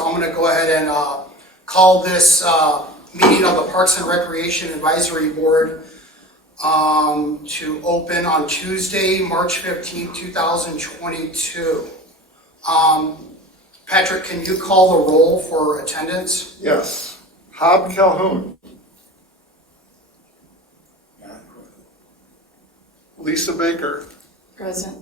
so I'm going to go ahead and call this meeting of the Parks and Recreation Advisory Board to open on Tuesday, March 15th, 2022. Patrick, can you call the roll for attendance? Yes. Hob Calhoun. Lisa Baker. Present.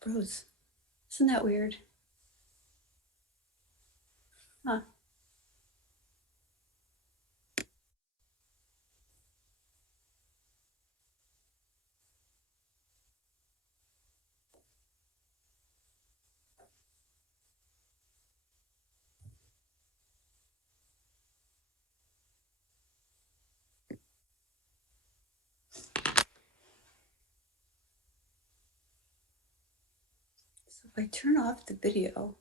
Froze. Isn't that weird? Huh. So if I turn off the video,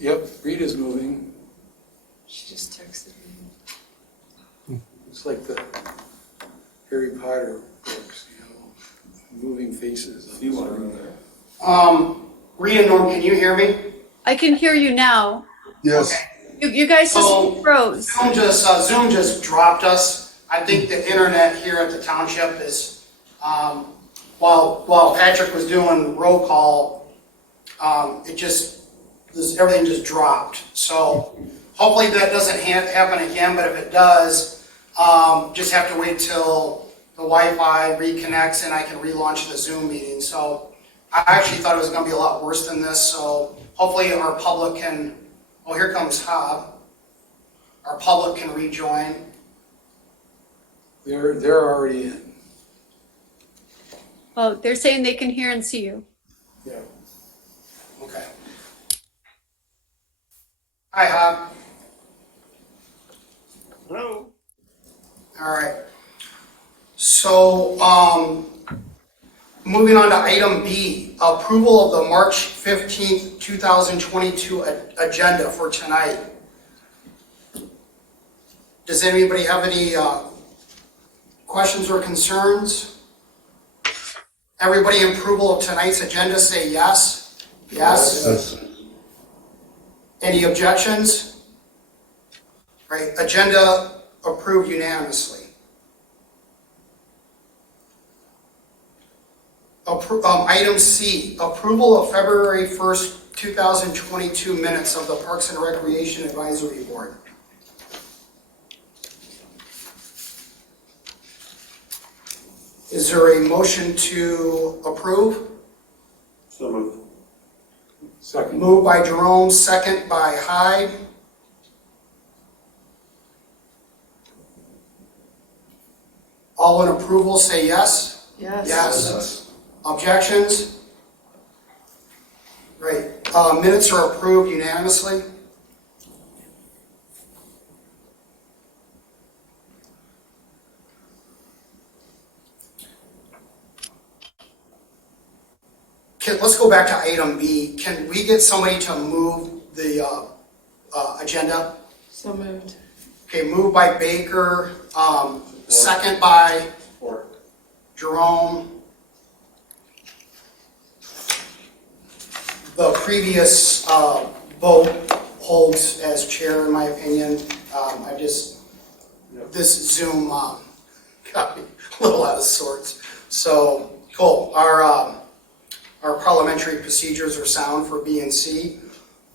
Yep, Rita's moving. She just texted me. It's like the Harry Potter books, moving faces. Rita, Norm, can you hear me? I can hear you now. Yes. You guys So, just froze. Zoom just dropped us. I think the internet here at the township is, while Patrick was doing roll call, everything just dropped. So hopefully that doesn't happen again, but if it does, just have to wait till the Wi-Fi reconnects and I can relaunch the Zoom meeting. So I actually thought it was going to be a lot worse than this. So hopefully our public can, oh, here comes Hob. Our public can rejoin. They're already in. Oh, they're saying they can hear and see you. Yeah. Okay. Hi, Hob. Hello. All right. So, moving on to item B, approval of the March 15th, 2022 agenda for tonight. Does anybody have any questions or concerns? Everybody in approval of tonight's agenda say yes? Yes? Any objections? Right, agenda approved unanimously. Item C, approval of February 1st, 2022 minutes of the Parks and Recreation Advisory Board. Is there a motion to approve? So moved. Second. Moved by Jerome, second by Hyde. All in approval say yes? Yes. Yes. Objections? Right. Minutes are approved unanimously. Let's go back to item B. Can we get somebody to move the agenda? So moved. Okay, moved by Baker, second by Jerome. The previous vote holds as chair, in my opinion. This Zoom got me a little out of sorts. So, cool. Our parliamentary procedures are sound for B and C.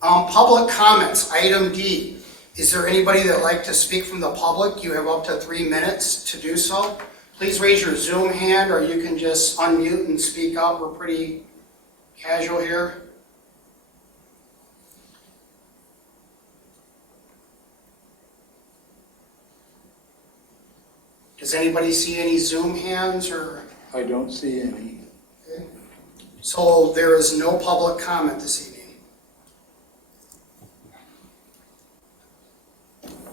Public comments, item D. Is there anybody that'd like to speak from the public? You have up to 3 minutes to do so. Please raise your Zoom hand, or you can just unmute and speak up. We're pretty casual here. Does anybody see any Zoom hands or? I don't see any. Okay. So there is no public comment this evening.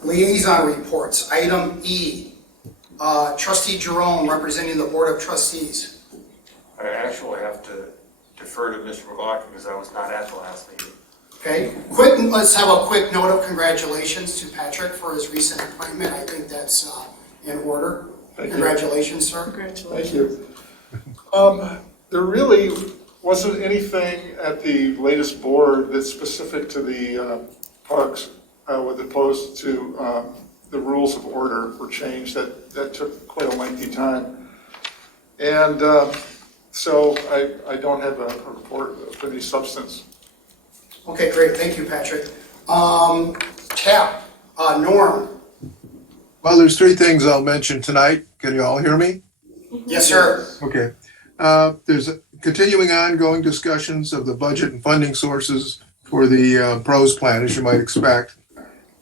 Liaison reports, item E. Trustee Jerome representing the Board of Trustees. I actually have to defer to Mr. McLaughlin because I was not at the last meeting. Okay, let's have a quick note of congratulations to Patrick for his recent appointment. I think that's in order. Thank you. Congratulations, sir. Congratulations. Thank you. There really wasn't anything at the latest board that's specific to the parks, with opposed to the rules of order were changed. That took quite a lengthy time. And so I don't have a report of any substance. Okay, great. Thank you, Patrick. Norm. Well, there's three things I'll mention tonight. Can you all hear me? Yes, sir. Okay. There's continuing ongoing discussions of the budget and funding sources for the PROS plan, as you might expect.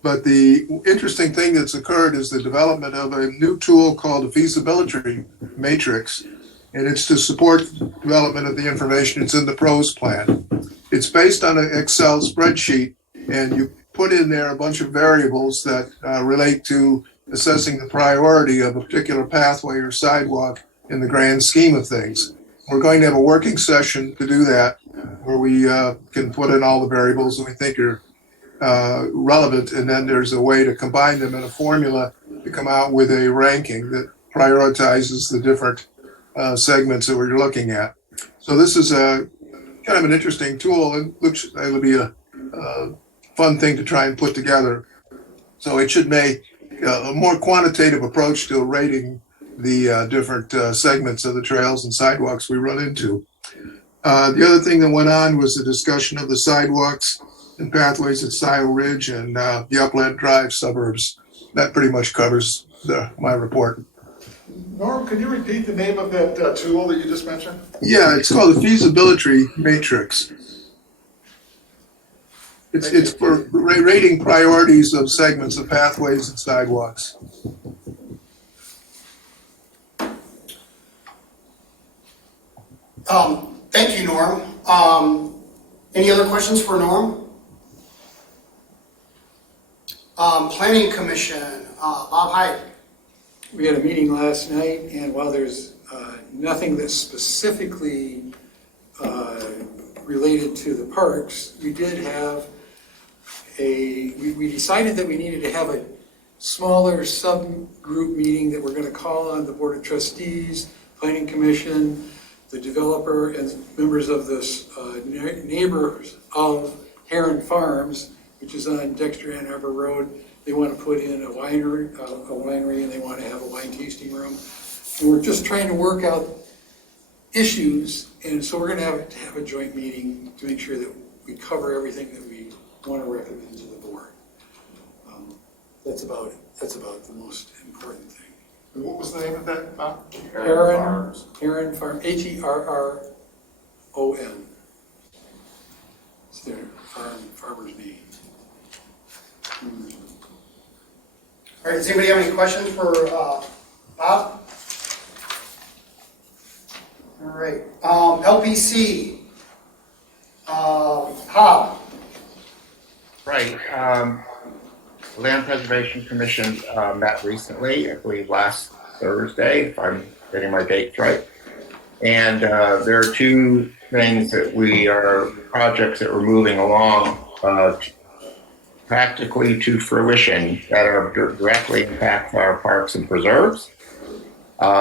But the interesting thing that's occurred is the development of a new tool called the Feasibility Matrix, and it's to support development of the information that's in the PROS plan. It's based on an Excel spreadsheet, and you put in there a bunch of variables that relate to assessing the priority of a particular pathway or sidewalk in the grand scheme of things. We're going to have a working session to do that, where we can put in all the variables that we think are relevant, and then there's a way to combine them in a formula to come out with a ranking that prioritizes the different segments that we're looking at. So this is a kind of an interesting tool, and looks like it'll be a fun thing to try and put together. So it should make a more quantitative approach to rating the different segments of the trails and sidewalks we run into. The other thing that went on was the discussion of the sidewalks and pathways at Scio Ridge and the Upland Drive suburbs. That pretty much covers my report. Norm, can you repeat the name of that tool that you just mentioned? Yeah, it's called the Feasibility Matrix. It's for rating priorities of segments of pathways and sidewalks. Thank you, Norm. Any other questions for Norm? Planning Commission, Bob Hyde. We had a meeting last night, and while there's nothing that's specifically related to the parks, we did have we decided that we needed to have a smaller subgroup meeting that we're going to call on the Board of Trustees, Planning Commission, the developer, and members of the neighbors of Heron Farms, which is on Dexter Ann Arbor Road. They want to put in a winery, and they want to have a wine tasting room. And we're just trying to work out issues, and so we're going to have a joint meeting to make sure that we cover everything that we want to recommend to the board. That's about it. That's about the most important thing. And what was the name of that, Bob? Heron Farm, Herron. It's their farmer's name. All right, does anybody have any questions for Bob? All right, LPC, Bob. Right. Land Preservation Commission met recently, I believe last Thursday, if I'm getting my dates right. And there are two things projects that we're moving along practically to fruition that are directly impact our parks and preserves.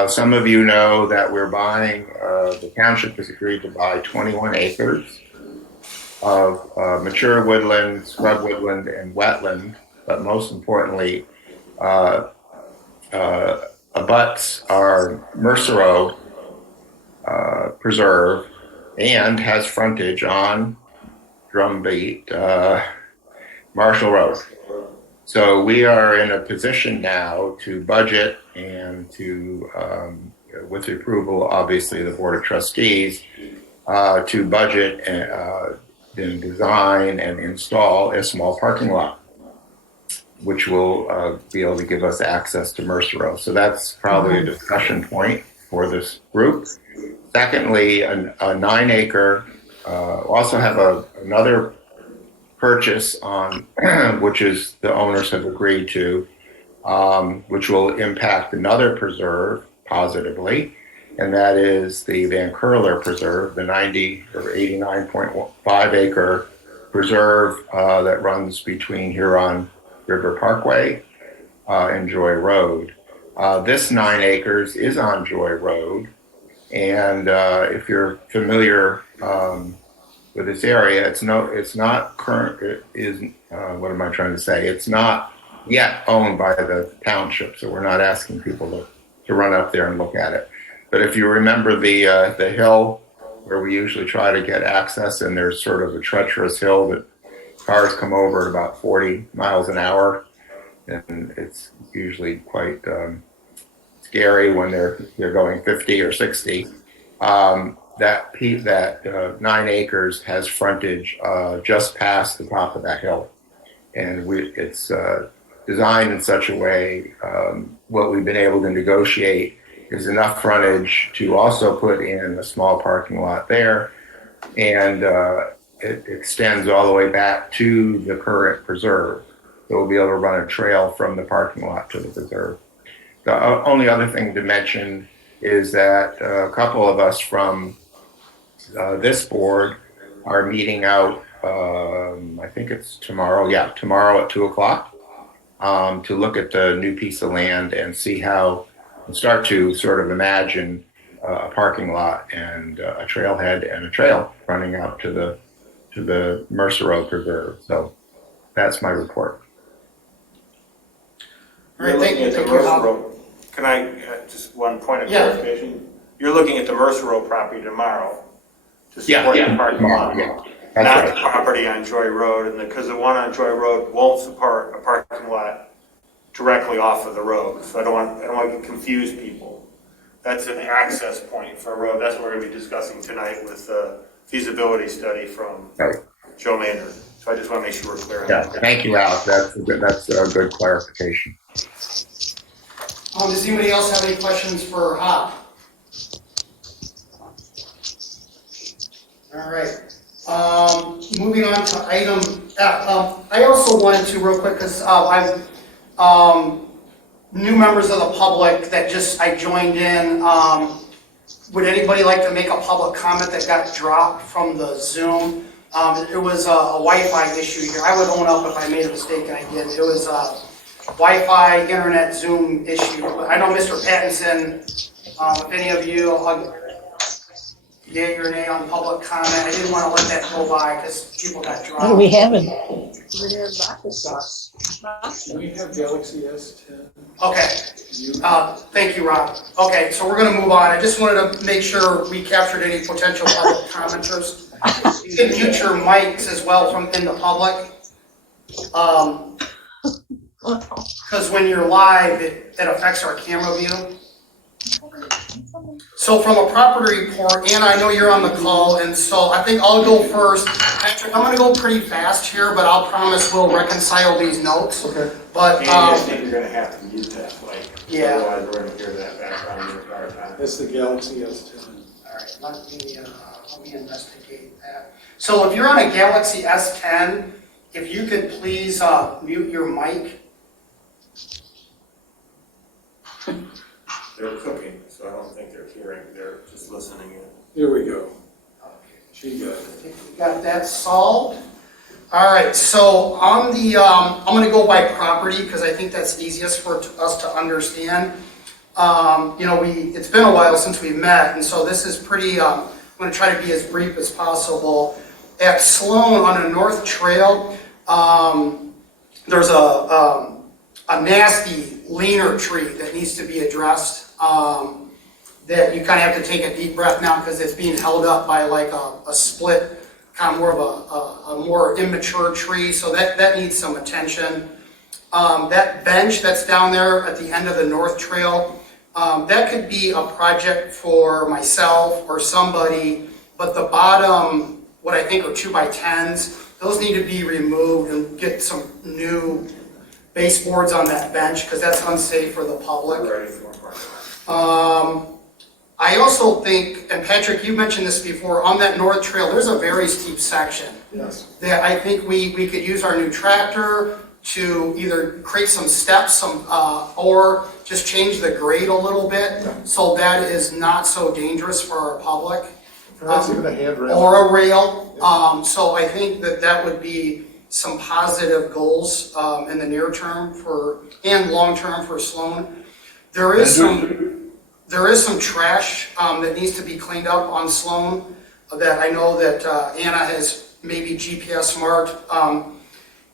Some of you know that we're buying, the township has agreed to buy 21 acres of mature woodland, scrub woodland, and wetland, but most importantly, abuts our Mercero Preserve and has frontage on Drumbeat Marshall Road. So we are in a position now to budget and to, with the approval, obviously, the Board of Trustees, to budget and design and install a small parking lot, which will be able to give us access to Mercero. So that's probably a discussion point for this group. Secondly, a 9-acre, also have another purchase on, which is the owners have agreed to, which will impact another preserve positively, and that is the Van Curler Preserve, the 90 or 89.5 acre preserve that runs between Huron River Parkway and Joy Road. This 9 acres is on Joy Road, and if you're familiar with this area, it's not current. It is what am I trying to say? It's not yet owned by the township, so we're not asking people to run up there and look at it. But if you remember the hill where we usually try to get access, and there's sort of a treacherous hill that cars come over at about 40 miles an hour, and it's usually quite scary when they're going 50 or 60. That 9 acres has frontage just past the top of that hill, and it's designed in such a way. What we've been able to negotiate is enough frontage to also put in a small parking lot there, and it extends all the way back to the current preserve. So we'll be able to run a trail from the parking lot to the preserve. The only other thing to mention is that a couple of us from this board are meeting out, I think it's tomorrow. Yeah, tomorrow at 2:00 to look at the new piece of land and see how, and start to sort of imagine a parking lot and a trailhead and a trail running out to the Mercero Preserve. So that's my report. All right, thank you. Can I, just one point of Yeah. clarification? You're looking at the Mercero property tomorrow to Yeah, support the parking lot, yeah, that's not right. the property on Joy Road, and because the one on Joy Road won't support a parking lot directly off of the road. So I don't want to confuse people. That's an access point for a road. That's what we're going to be discussing tonight with the feasibility study from Right. Joe Maynard. So I just want to make sure we're clear on Yeah, that. thank you, Al. That's a good clarification. Does anybody else have any questions for Hop? All right. Moving on to item F. I also wanted to real quick, because new members of the public that I joined in. Would anybody like to make a public comment that got dropped from the Zoom? It was a Wi-Fi issue here. I would own up if I made a mistake, and I did. It was a Wi-Fi internet Zoom issue. I know Mr. Pattinson, if any of you, yay or nay on public comment. I didn't want to let that go by because people got dropped. What do we have in? Do we have Galaxy S10? Okay. Thank you, Rob. Okay, so we're going to move on. I just wanted to make sure we captured any potential public commenters. You can mute your mics as well from in the public. Because when you're live, it affects our camera view. So from a property report, Anna, I know you're on the call, and so I think I'll go first. Patrick, I'm going to go pretty fast here, but I'll promise we'll reconcile these notes. Okay. But And I think you're gonna have to mute that, like, Yeah. otherwise we're gonna hear that background the entire time. That's the Galaxy S10. All right, let me investigate that. So if you're on a Galaxy S10, if you could please mute your mic. They're cooking, so I don't think they're hearing, they're just listening in. Here we go. She got it. We got that solved. All right, so on the, I'm going to go by property because I think that's easiest for us to understand. You know, it's been a while since we met, and so this is pretty, I'm going to try to be as brief as possible. At Sloan on a North Trail, there's a nasty leaner tree that needs to be addressed. That you kind of have to take a deep breath now because it's being held up by like a split, kind of more of a more immature tree. So that needs some attention. That bench that's down there at the end of the North Trail, that could be a project for myself or somebody, but the bottom, what I think are 2x10s, those need to be removed and get some new baseboards on that bench because that's unsafe for the public. We're ready for more. I also think, and Patrick, you mentioned this before, on that North Trail, there's a very steep section Yes. that I think we could use our new tractor to either create some steps, or just change the grade a little bit so that is not so dangerous for our public. Perhaps even a handrail. Or a rail. So I think that would be some positive goals in the near term and long term for Sloan. There is some trash that needs to be cleaned up on Sloan that I know that Anna has maybe GPS marked,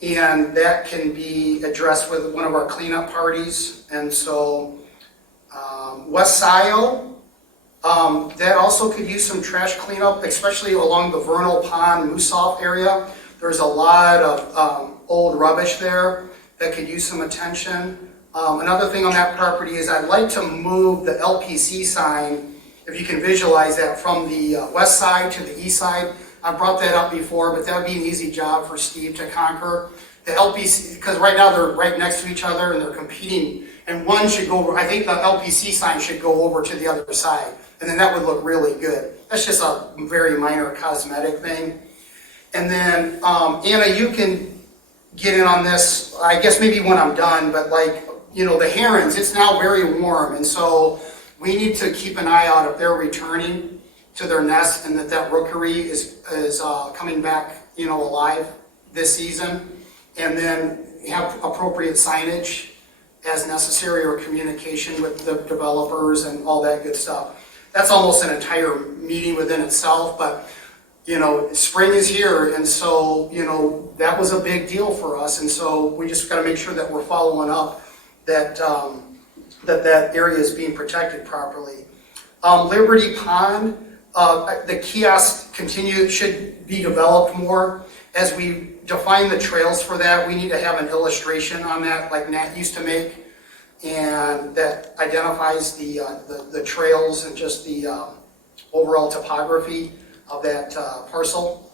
and that can be addressed with one of our cleanup parties. And so West Scio, that also could use some trash cleanup, especially along the Vernal Pond, Moosoff area. There's a lot of old rubbish there that could use some attention. Another thing on that property is I'd like to move the LPC sign, if you can visualize that, from the west side to the east side. I've brought that up before, but that would be an easy job for Steve to conquer. The LPC, because right now they're right next to each other and they're competing, and one should go over, I think the LPC sign should go over to the other side, and then that would look really good. That's just a very minor cosmetic thing. And then, Anna, you can get in on this, I guess maybe when I'm done, but like, you know, the herons, it's now very warm, and so we need to keep an eye out if they're returning to their nest and that rookery is coming back, you know, alive this season, and then have appropriate signage as necessary or communication with the developers and all that good stuff. That's almost an entire meeting within itself, but you know, spring is here, and so, you know, that was a big deal for us, and so we just got to make sure that we're following up that that area is being protected properly. Liberty Pond, the kiosk should be developed more. As we define the trails for that, we need to have an illustration on that, like Nat used to make, and that identifies the trails and just the overall topography of that parcel.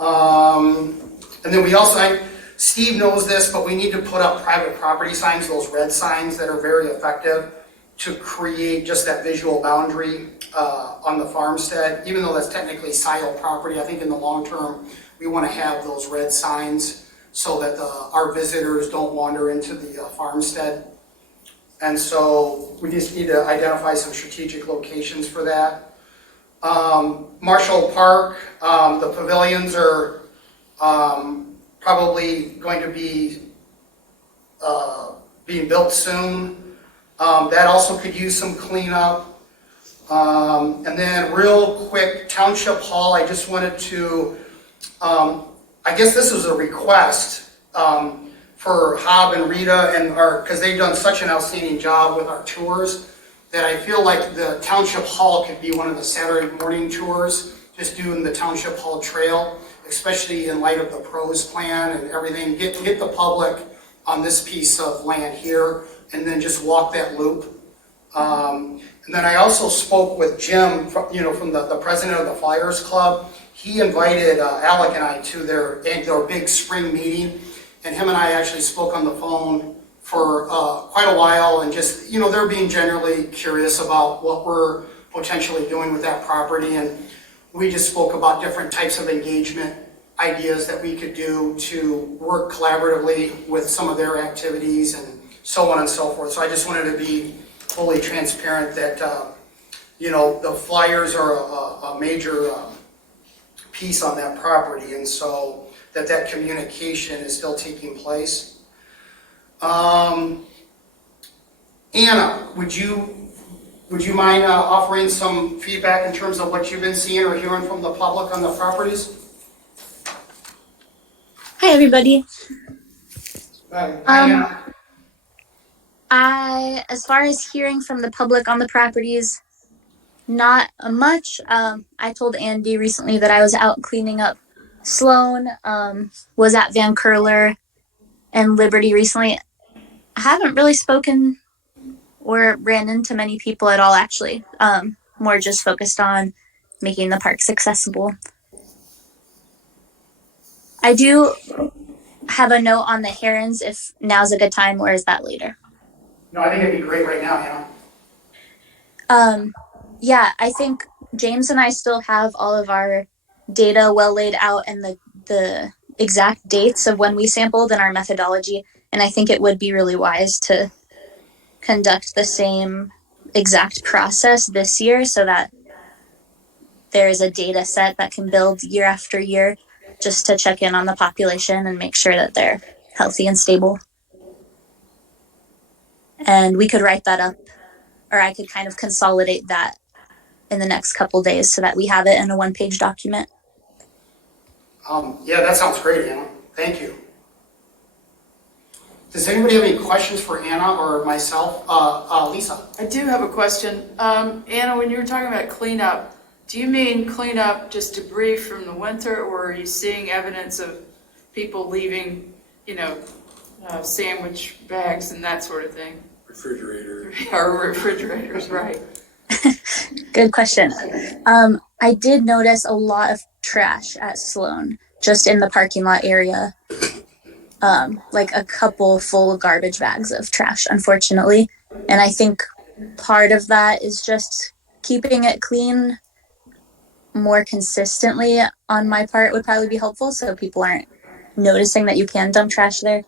And then we also, Steve knows this, but we need to put up private property signs, those red signs that are very effective to create just that visual boundary on the farmstead. Even though that's technically Scio property, I think in the long term, we want to have those red signs so that our visitors don't wander into the farmstead. And so we just need to identify some strategic locations for that. Marshall Park, the pavilions are probably going to be being built soon. That also could use some cleanup. And then real quick, Township Hall, I just wanted to, I guess this was a request for Hob and Rita and because they've done such an outstanding job with our tours, that I feel like the Township Hall could be one of the Saturday morning tours, just doing the Township Hall Trail, especially in light of the pros plan and everything. Get the public on this piece of land here, and then just walk that loop. And then I also spoke with Jim, from the president of the Flyers Club. He invited Alec and I to their big spring meeting, and him and I actually spoke on the phone for quite a while, and just, they're being generally curious about what we're potentially doing with that property, and we just spoke about different types of engagement ideas that we could do to work collaboratively with some of their activities and so on and so forth. So I just wanted to be fully transparent that, the Flyers are a major piece on that property, and so that communication is still taking place. Anna, would you mind offering some feedback in terms of what you've been seeing or hearing from the public on the properties? Hi, everybody. Hi, Anna. As far as hearing from the public on the properties, not much. I told Andy recently that I was out cleaning up Sloan, was at Van Curler and Liberty recently. I haven't really spoken or ran into many people at all, actually. More just focused on making the parks accessible. I do have a note on the herons, if now's a good time, or is that later? No, I think it'd be great right now, Anna. Yeah, I think James and I still have all of our data well laid out and the exact dates of when we sampled and our methodology. And I think it would be really wise to conduct the same exact process this year so that there is a data set that can build year after year, just to check in on the population and make sure that they're healthy and stable. And we could write that up, or I could kind of consolidate that in the next couple days so that we have it in a one-page document. Yeah, that sounds great, Anna. Thank you. Does anybody have any questions for Anna or myself? Lisa? I do have a question. Anna, when you were talking about cleanup, do you mean cleanup just debris from the winter, or are you seeing evidence of people leaving, sandwich bags and that sort of thing? Refrigerator. Or refrigerators, right. Good question. I did notice a lot of trash at Sloan, just in the parking lot area. Like a couple full garbage bags of trash, unfortunately. And I think part of that is just keeping it clean more consistently on my part would probably be helpful, so people aren't noticing that you can dump trash there.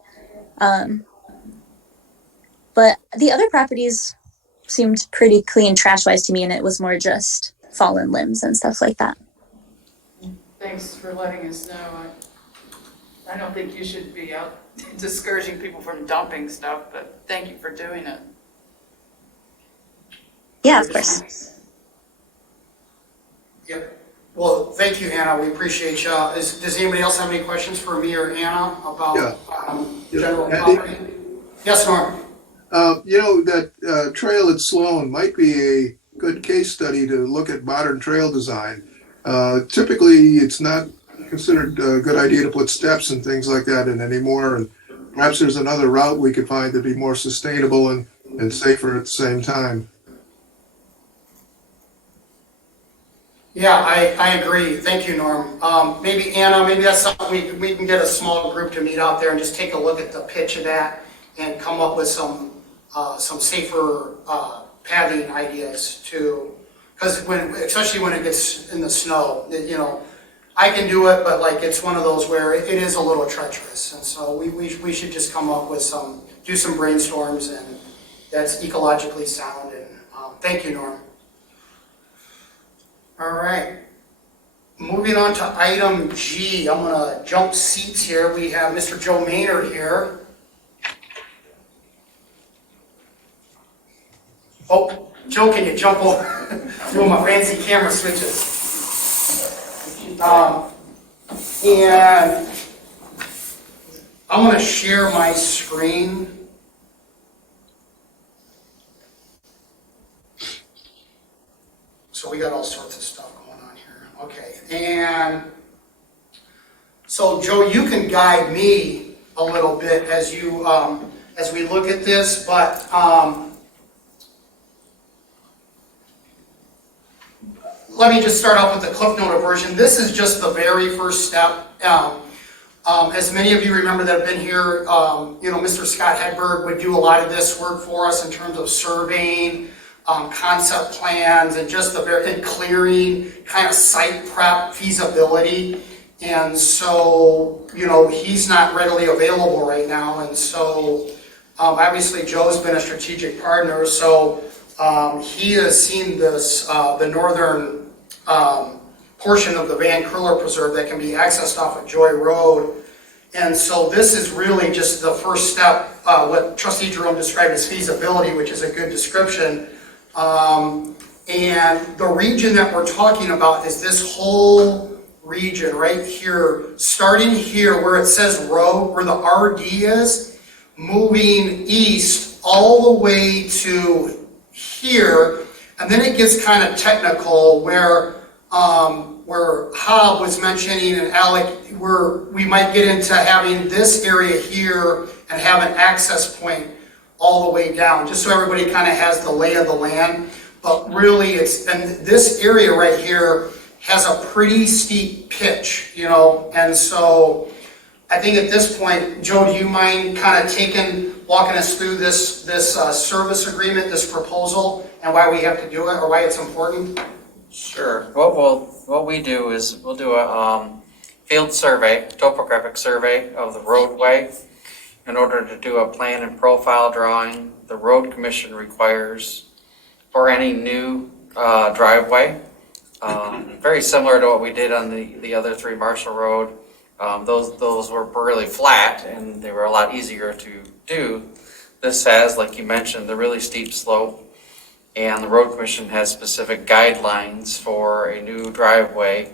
But the other properties seemed pretty clean trash-wise to me, and it was more just fallen limbs and stuff like that. Thanks for letting us know. I don't think you should be out discouraging people from dumping stuff, but thank you for doing it. Yeah, of course. Yep. Well, thank you, Anna. We appreciate you. Does anybody else have any questions for me or Anna about general property? Yes, Norm. That trail at Sloan might be a good case study to look at modern trail design. Typically, it's not considered a good idea to put steps and things like that in anymore. And perhaps there's another route we could find to be more sustainable and safer at the same time. Yeah, I agree. Thank you, Norm. Maybe Anna, maybe that's something we can get a small group to meet out there and just take a look at the pitch of that and come up with some safer pathing ideas too. Because especially when it gets in the snow, I can do it, but it's one of those where it is a little treacherous, and so we should just come up with do some brainstorms that's ecologically sound, and thank you, Norm. All right. Moving on to item G, I'm gonna jump seats here. We have Mr. Joe Maynard here. Oh, Joe, can you jump over? Doing my fancy camera switches. And I'm gonna share my screen. So we got all sorts of stuff going on here. Okay, and so Joe, you can guide me a little bit as you as we look at this, but let me just start off with the Cliff Note version. This is just the very first step. As many of you remember that have been here, Mr. Scott Hedberg would do a lot of this work for us in terms of surveying, concept plans, and just and clearing, kind of site prep, feasibility. And so, he's not readily available right now. And so, obviously, Joe's been a strategic partner. So, he has seen this, the northern portion of the Van Curler Preserve that can be accessed off of Joy Road. And so this is really just the first step, what Trustee Jerome described as feasibility, which is a good description. And the region that we're talking about is this whole region right here, starting here where it says road, where the RD is, moving east all the way to here, and then it gets kind of technical where Hob was mentioning, and Alec, where we might get into having this area here and have an access point all the way down, just so everybody kind of has the lay of the land. But really, and this area right here has a pretty steep pitch, and so I think at this point, Joe, do you mind kind of walking us through this service agreement, this proposal, and why we have to do it, or why it's important? Sure. What we do is we'll do a field survey, topographic survey of the roadway. In order to do a plan and profile drawing, the road commission requires for any new driveway, very similar to what we did on the other three Marshall Road. Those were really flat and they were a lot easier to do. This has, like you mentioned, the really steep slope, and the road commission has specific guidelines for a new driveway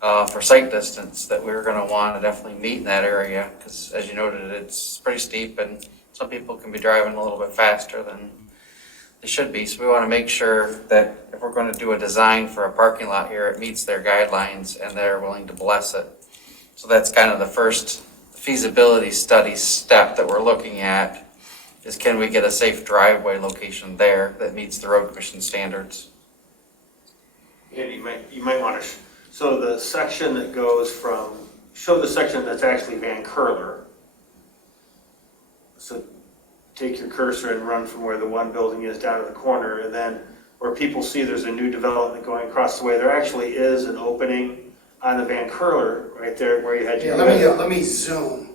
for site distance that we're going to want to definitely meet in that area, because as you noted, it's pretty steep and some people can be driving a little bit faster than they should be. So we want to make sure that if we're going to do a design for a parking lot here, it meets their guidelines and they're willing to bless it. So that's kind of the first feasibility study step that we're looking at, is can we get a safe driveway location there that meets the road commission standards? And you might want to, so the section that goes from, show the section that's actually Van Curler. So take your cursor and run from where the one building is down to the corner, and then where people see there's a new development going across the way, there actually is an opening on the Van Curler right there where you had your... Yeah, let me zoom.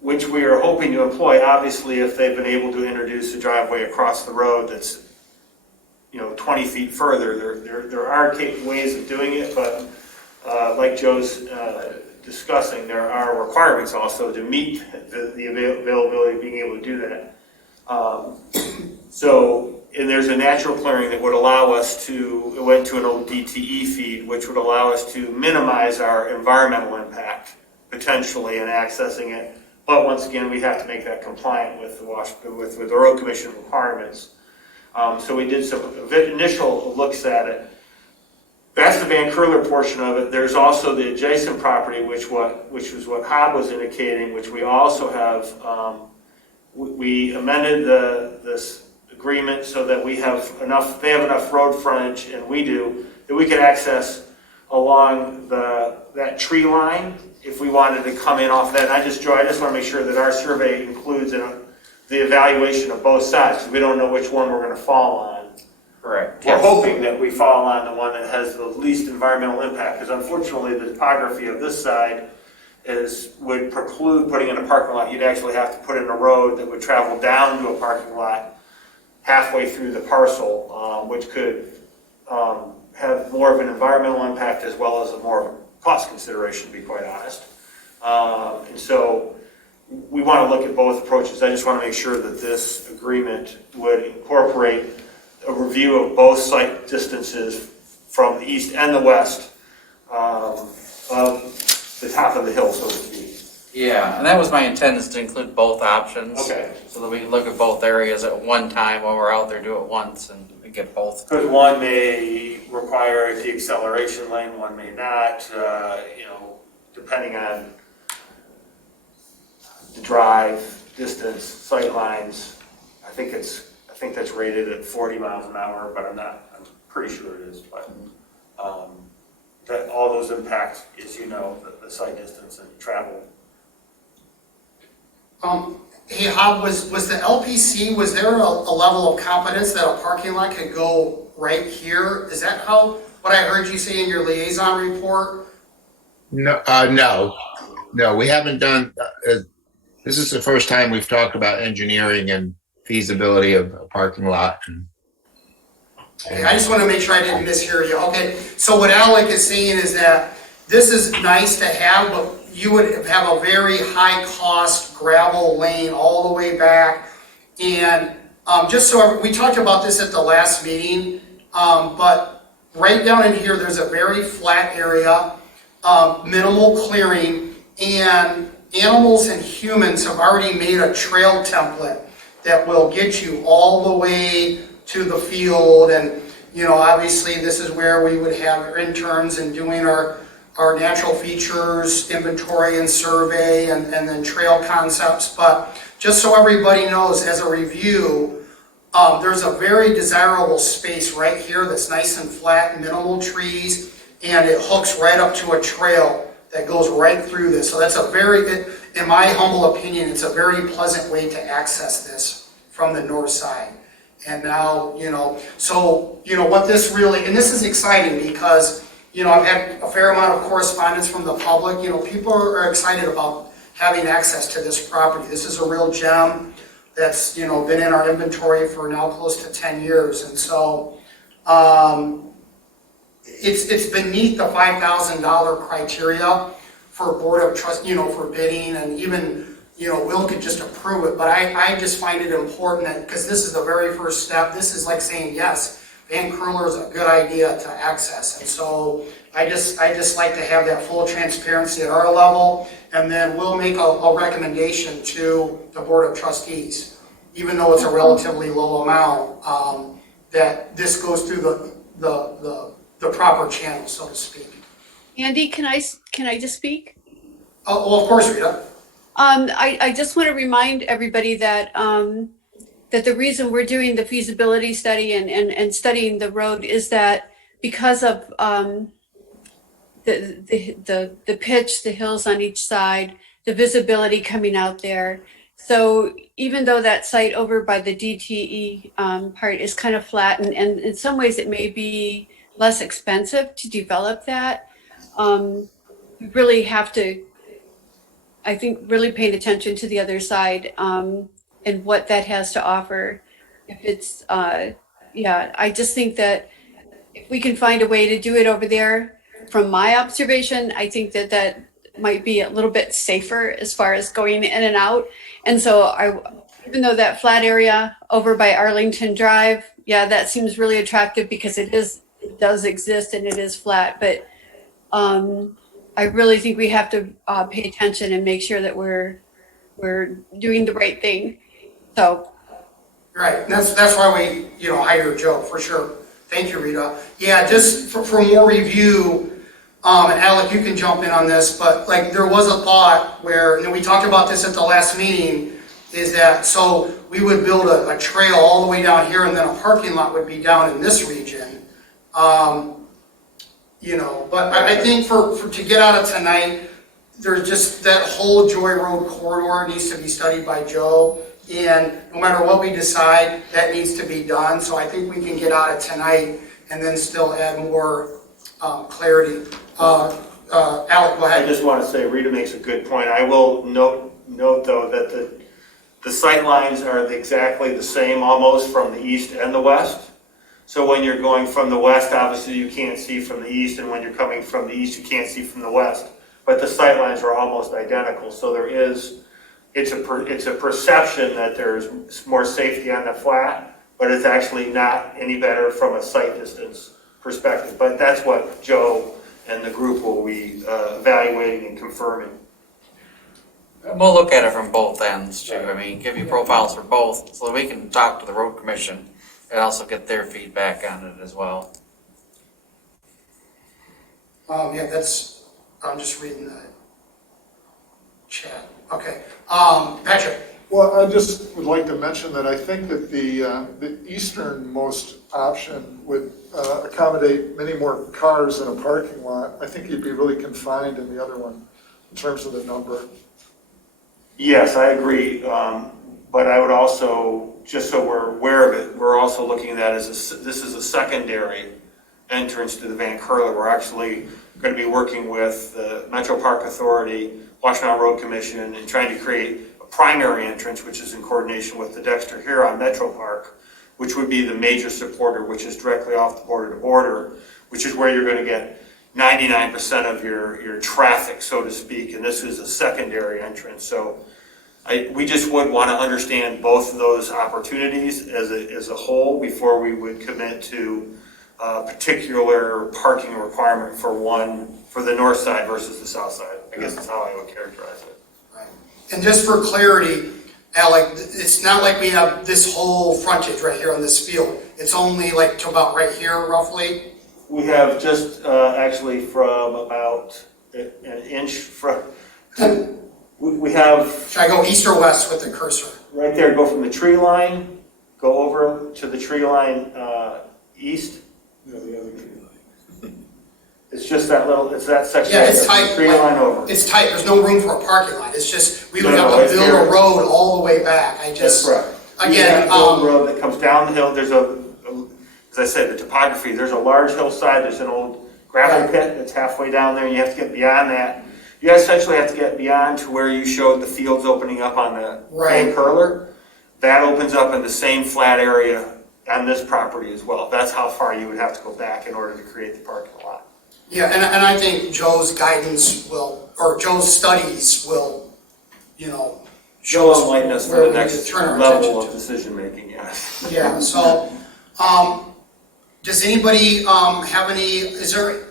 Which we are hoping to employ, obviously, if they've been able to introduce a driveway across the road that's 20 feet further. There are ways of doing it, but like Joe's discussing, there are requirements also to meet the availability of being able to do that. And there's a natural clearing that would allow us to, it went to an old DTE feed, which would allow us to minimize our environmental impact potentially in accessing it. But once again, we have to make that compliant with the road commission requirements. So we did some initial looks at it. That's the Van Curler portion of it. There's also the adjacent property, which was what Hob was indicating, which we also have. We amended this agreement so that they have enough road frontage, and we do, that we could access along that tree line if we wanted to come in off that. I just want to make sure that our survey includes the evaluation of both sides, because we don't know which one we're going to fall on. Correct. We're hoping that we fall on the one that has the least environmental impact, because unfortunately the topography of this side would preclude putting in a parking lot. You'd actually have to put in a road that would travel down to a parking lot halfway through the parcel, which could have more of an environmental impact as well as a more cost consideration, to be quite honest. And so we want to look at both approaches. I just want to make sure that this agreement would incorporate a review of both site distances from the east and the west of the top of the hill, so to speak. Yeah, and that was my intent, is to include both options. Okay. So that we can look at both areas at one time while we're out there, do it once, and we get both. Because one may require a deceleration lane, one may not, depending on the drive, distance, sight lines. I think that's rated at 40 miles an hour, but I'm pretty sure it is. But that all those impact, as you know, the sight distance and travel. Hey, Hob, was the LPC, was there a level of competence that a parking lot could go right here? Is that what I heard you say in your liaison report? No, no, we haven't done, this is the first time we've talked about engineering and feasibility of a parking lot. Okay, I just want to make sure I didn't mishear you. Okay, so what Alec is saying is that this is nice to have, but you would have a very high cost gravel lane all the way back. And just so we talked about this at the last meeting, but right down in here, there's a very flat area, minimal clearing, and animals and humans have already made a trail template that will get you all the way to the field. And obviously this is where we would have our interns and doing our natural features inventory and survey, and then trail concepts. But just so everybody knows, as a review, there's a very desirable space right here that's nice and flat, minimal trees, and it hooks right up to a trail that goes right through this. So that's a very good, in my humble opinion, it's a very pleasant way to access this from the north side. And now, what this really, and this is exciting because, I've had a fair amount of correspondence from the public. People are excited about having access to this property. This is a real gem that's, been in our inventory for now close to 10 years. And so, it's beneath the $5,000 criteria for Board of Trust, for bidding, and even, Will could just approve it. But I just find it important that, because this is the very first step, this is like saying, yes, Van Curler is a good idea to access. And so I just like to have that full transparency at our level, and then we'll make a recommendation to the Board of Trustees, even though it's a relatively low amount, that this goes through the proper channel, so to speak. Andy, can I just speak? Oh, well, of course, Rita. I just want to remind everybody that that the reason we're doing the feasibility study and studying the road is that because of the pitch, the hills on each side, the visibility coming out there. So even though that site over by the DTE part is kind of flat, and in some ways it may be less expensive to develop that, we really have to, I think, really paying attention to the other side and what that has to offer. If it's, I just think that if we can find a way to do it over there, from my observation, I think that might be a little bit safer as far as going in and out. And so even though that flat area over by Arlington Drive, that seems really attractive because it does exist and it is flat. But I really think we have to pay attention and make sure that we're doing the right thing. So. Right, and that's why we, hire Joe, for sure. Thank you, Rita. Yeah, just for more review, and Alec, you can jump in on this, but there was a thought where, we talked about this at the last meeting, is that, so we would build a trail all the way down here, and then a parking lot would be down in this region. But I think to get out of tonight, there's just that whole Joy Road corridor needs to be studied by Joe. And no matter what we decide, that needs to be done. So I think we can get out of tonight and then still add more clarity. Alec, go I ahead. just want to say Rita makes a good point. I will note though that the sight lines are exactly the same almost from the east and the west. So when you're going from the west, obviously you can't see from the east, and when you're coming from the east, you can't see from the west. But the sight lines are almost identical. So it's a perception that there's more safety on the flat, but it's actually not any better from a sight distance perspective. But that's what Joe and the group will be evaluating and confirming. And we'll look at it from both ends too. I mean, give you profiles for both so that we can talk to the road commission and also get their feedback on it as well. Yeah, I'm just reading the chat. Okay, Patrick. Well, I just would like to mention that I think that the easternmost option would accommodate many more cars in a parking lot. I think you'd be really confined in the other one in terms of the number. Yes, I agree. But I would also, just so we're aware of it, we're also looking at that as this is a secondary entrance to the Van Curler. We're actually going to be working with the Metro Park Authority, Washington Road Commission, and trying to create a primary entrance, which is in coordination with the Dexter Huron Metro Park, which would be the major supporter, which is directly off the border to border, which is where you're going to get 99% of your traffic, so to speak, and this is a secondary entrance. So we just would want to understand both of those opportunities as a whole before we would commit to a particular parking requirement for the north side versus the south side. I guess that's how I would characterize it. Right. And just for clarity, Alec, it's not like we have this whole frontage right here on this field. It's only like to about right here, roughly. We have just actually from about an inch from, we have Should I go east or west with the cursor? right there, go from the tree line, go over to the tree line east. No, the other tree line. It's just it's that section. Yeah, right it's there, tight. Tree line over. It's tight. There's no room for a parking lot. It's just, we would No, have it's to build here. a road all the way back. That's correct. Again, You have to build a road that comes down the hill. There's as I said, the topography, there's a large hillside, there's an old gravel Right. pit that's halfway down there, and you have to get beyond that. You essentially have to get beyond to where you showed the fields opening up on the Right. Van Curler. That opens up in the same flat area on this property as well. That's how far you would have to go back in order to create the parking lot. yeah, and I think Joe's guidance or Joe's studies will, show Joe us enlighten us where for the we need next to turn our level attention of decision-making, yes. to. Yeah, so, does anybody have is there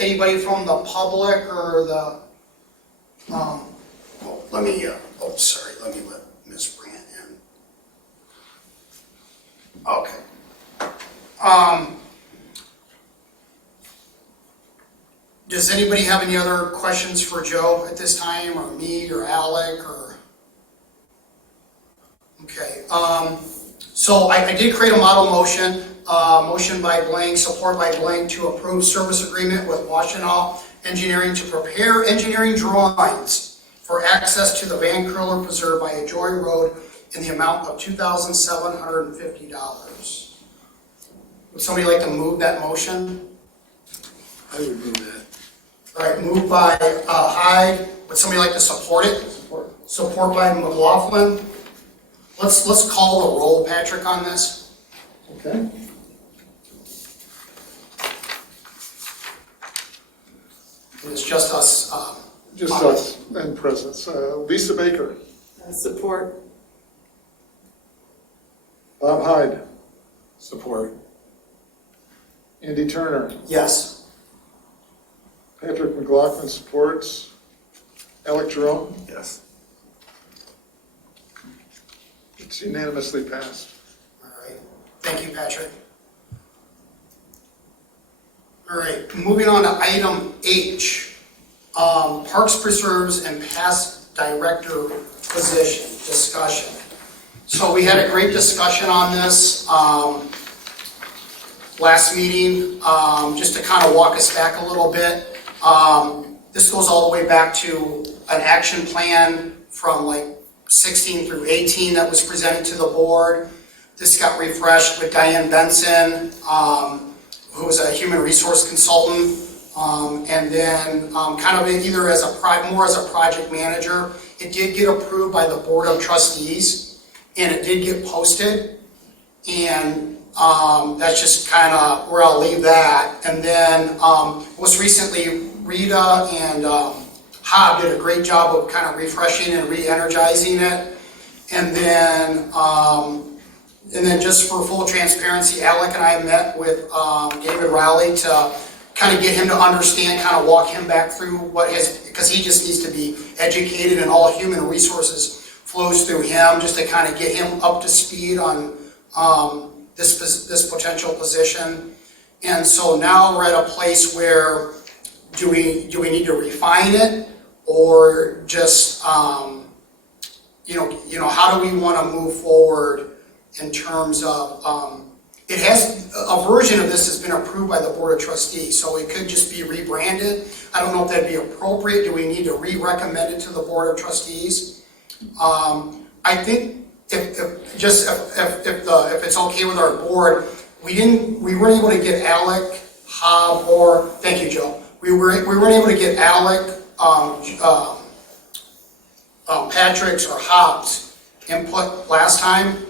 anybody from the public or the, let me let Ms. Brandt in. Okay. Does anybody have any other questions for Joe at this time, or me, or Alec, or? Okay, so I did create a model motion, motion by blank, support by blank, to approve service agreement with Washtenaw Engineering to prepare engineering drawings for access to the Van Curler Preserve by a Joy Road in the amount of $2,750. Would somebody like to move that motion? I would move that. All right, moved by Hyde. Would somebody like to support it? Support by McLaughlin. Let's call the roll, Patrick, on this. Okay? It's just us. Just us in presence. Lisa Baker, Support. Bob Hyde, Support. Andy Turner, Yes. Patrick McLaughlin supports, Alec Jerome. Yes. It's unanimously passed. All right. Thank you, Patrick. All right, moving on to item H, Parks, Preserves, and Past Director Position discussion. So we had a great discussion on this last meeting, just to kind of walk us back a little bit. This goes all the way back to an action plan from like 16 through 18 that was presented to the board. This got refreshed with Diane Benson, who was a human resource consultant And then kind of either as more as a project manager. It did get approved by the Board of Trustees, and it did get posted. And that's just kind of where I'll leave that. And then most recently, Rita and Hob did a great job of kind of refreshing and re-energizing it. And then just for full transparency, Alec and I met with David Rowley to kind of get him to understand, kind of walk him back through because he just needs to be educated, and all human resources flows through him, just to kind of get him up to speed on this potential position. And so now we're at a place where do we need to refine it, or just how do we want to move forward in terms of it has a version of this has been approved by the Board of Trustees, so it could just be rebranded. I don't know if that'd be appropriate. Do we need to re-recommend it to the Board of Trustees? I think if it's okay with our board, we weren't able to get Alec, Hob, or thank you, Joe. We weren't able to get Alec, Patrick's or Hobbs input last time.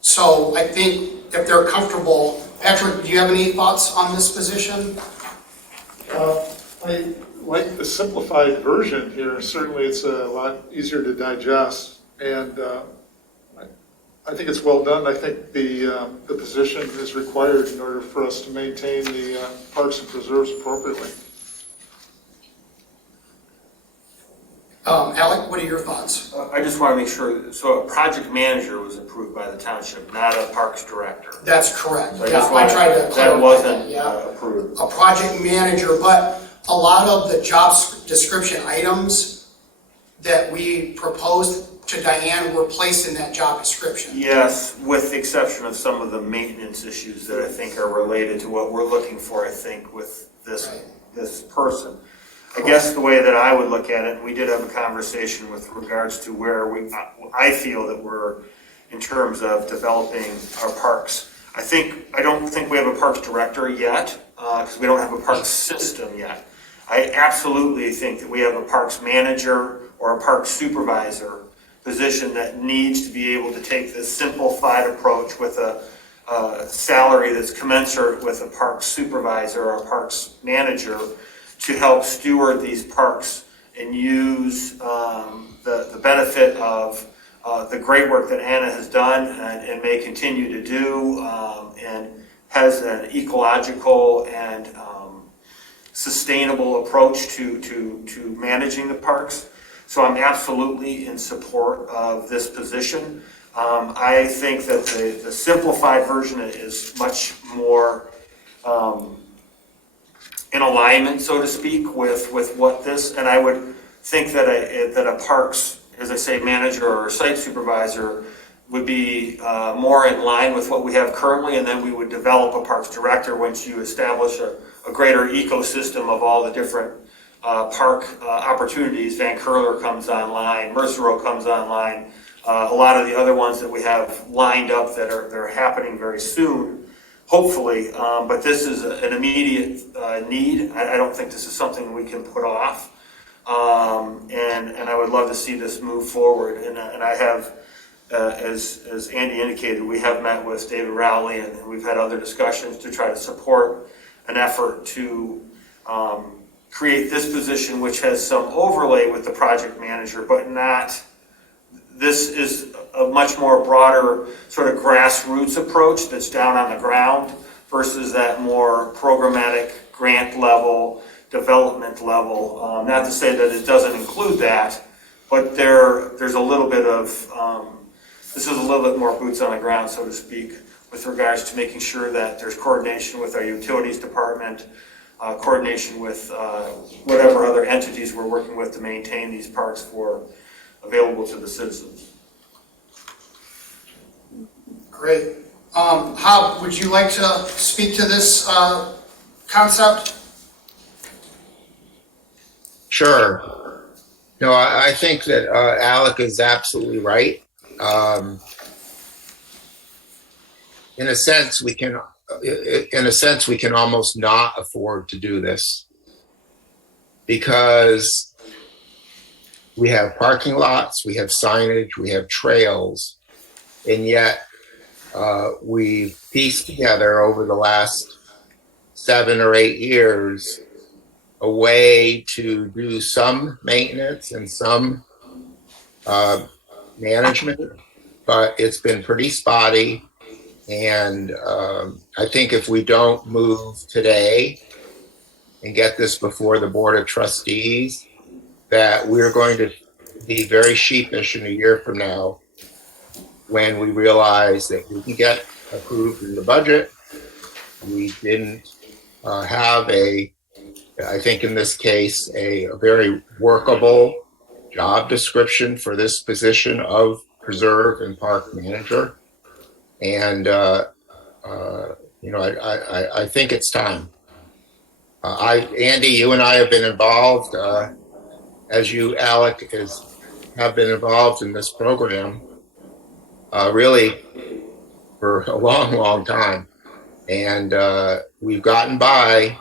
So I think if they're comfortable, Patrick, do you have any thoughts on this position? I like the simplified version here. Certainly it's a lot easier to digest, and I think it's well done. I think the position is required in order for us to maintain the parks and preserves appropriately. Alec, what are your thoughts? I just want to make sure, so a project manager was approved by the township, not a parks director. That's correct. So I Yeah, just I wanted, tried to that clarify wasn't yeah. approved. A project manager, but a lot of the job description items that we proposed to Diane were placed in that job description. Yes, with the exception of some of the maintenance issues that I think are related to what we're looking for, I think, with this, Right. this person. I guess the way that I would look at it, we did have a conversation with regards to where I feel that we're in terms of developing our parks. I don't think we have a parks director yet, because we don't have a parks system yet. I absolutely think that we have a parks manager or a parks supervisor position that needs to be able to take this simplified approach with a salary that's commensurate with a parks supervisor or a parks manager to help steward these parks and use the benefit of the great work that Anna has done and may continue to do, and has an ecological and sustainable approach to managing the parks. So I'm absolutely in support of this position. I think that the simplified version is much more in alignment, so to speak, with what this, and I would think that a parks, as I say, manager or site supervisor would be more in line with what we have currently, and then we would develop a parks director once you establish a greater ecosystem of all the different park opportunities. Van Curler comes online, Mercer Road comes online, a lot of the other ones that we have lined up that are happening very soon. Hopefully, but this is an immediate need. I don't think this is something we can put off, and I would love to see this move forward. And I have, as Andy indicated, we have met with David Rowley, and we've had other discussions to try to support an effort to create this position, which has some overlay with the project manager, but not. This is a much more broader sort of grassroots approach that's down on the ground versus that more programmatic grant level, development level. Not to say that it doesn't include that, but there's a little bit of, this is a little bit more boots on the ground, so to speak, with regards to making sure that there's coordination with our utilities department, coordination with whatever other entities we're working with to maintain these parks for available to the citizens. Great. Hob, would you like to speak to this concept? Sure. No, I think that Alec is absolutely right. In a sense, we can almost not afford to do this. because we have parking lots, we have signage, we have trails, and yet we've pieced together over the last 7 or 8 years a way to do some maintenance and some management, but it's been pretty spotty. And I think if we don't move today and get this before the Board of Trustees, that we're going to be very sheepish in a year from now when we realize that we can get approved in the budget. We didn't have I think in this case, a very workable job description for this position of preserve and park manager. And, I think it's time. Andy, you and I have been involved, as you, Alec, have been involved in this program, really for a long, long time. And we've gotten by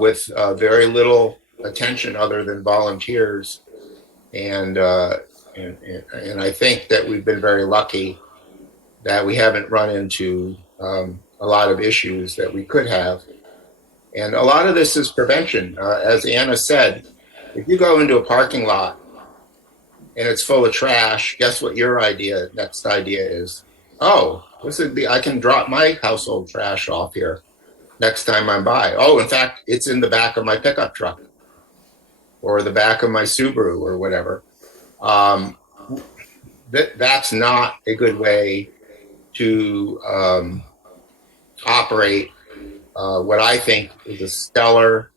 with very little attention other than volunteers. And I think that we've been very lucky that we haven't run into a lot of issues that we could have. And a lot of this is prevention. As Anna said, if you go into a parking lot and it's full of trash, guess what your next idea is? Oh, I can drop my household trash off here next time I'm by. Oh, in fact, it's in the back of my pickup truck or the back of my Subaru or whatever. That's not a good way to operate what I think is a stellar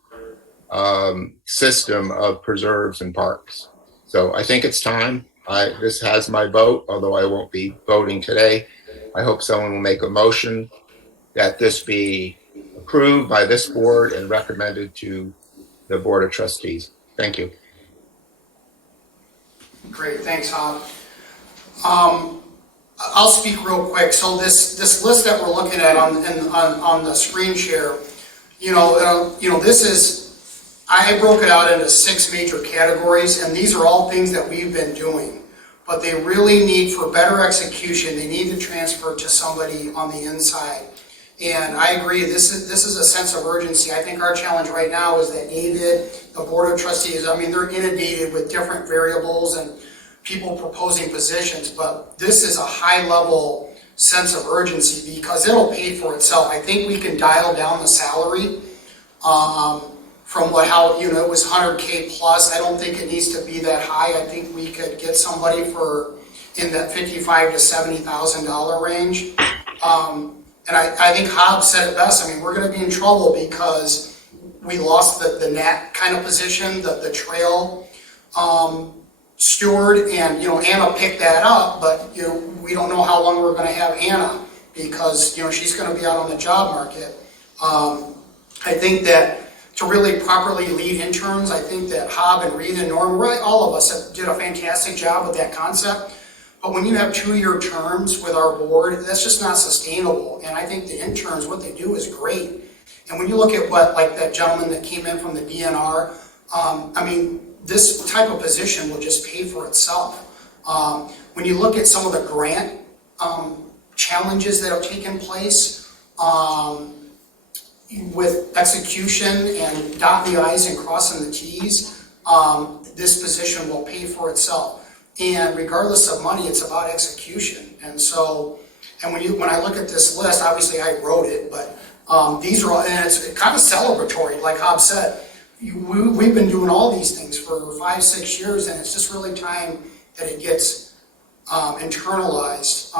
system of preserves and parks. So I think it's time. This has my vote, although I won't be voting today. I hope someone will make a motion that this be approved by this board and recommended to the Board of Trustees. Thank you. Great, thanks, Hob. I'll speak real quick. So this list that we're looking at on the screen share, this is, I broke it out into 6 major categories, and these are all things that we've been doing. But they really need, for better execution, they need to transfer to somebody on the inside. And I agree, this is a sense of urgency. I think our challenge right now is that David, the Board of Trustees, they're inundated with different variables and people proposing positions, but this is a high level sense of urgency because it'll pay for itself. I think we can dial down the salary from it was 100K plus. I don't think it needs to be that high. I think we could get somebody in that $55,000 to $70,000 range. And I think Hob said it best. We're going to be in trouble because we lost the NAT kind of position, the trail steward, and Anna picked that up, but we don't know how long we're going to have Anna because she's going to be out on the job market. I think that to really properly lead interns, I think that Hob and Reed and Norm, really all of us did a fantastic job with that concept. But when you have 2-year terms with our board, that's just not sustainable. And I think the interns, what they do is great. And when you look at like that gentleman that came in from the DNR, this type of position will just pay for itself. When you look at some of the grant challenges that have taken place with execution and dotting the I's and crossing the T's, this position will pay for itself. And regardless of money, it's about execution. And so, when I look at this list, obviously I wrote it, but these are all, and it's kind of celebratory, like Hob said. We've been doing all these things for 5-6 years, and it's just really time that it gets internalized.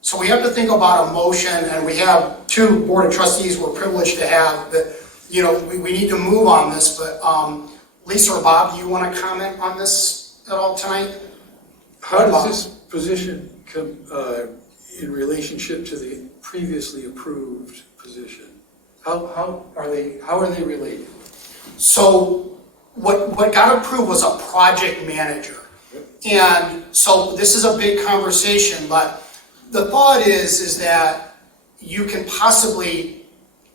So we have to think about a motion, and we have 2 Board of Trustees we're privileged to have, that we need to move on this, but Lisa or Bob, do you want to comment on this at all tonight? How does this position come in relationship to the previously approved position? How are they related? So what got approved was a project manager. And so this is a big conversation, but the thought is that you can possibly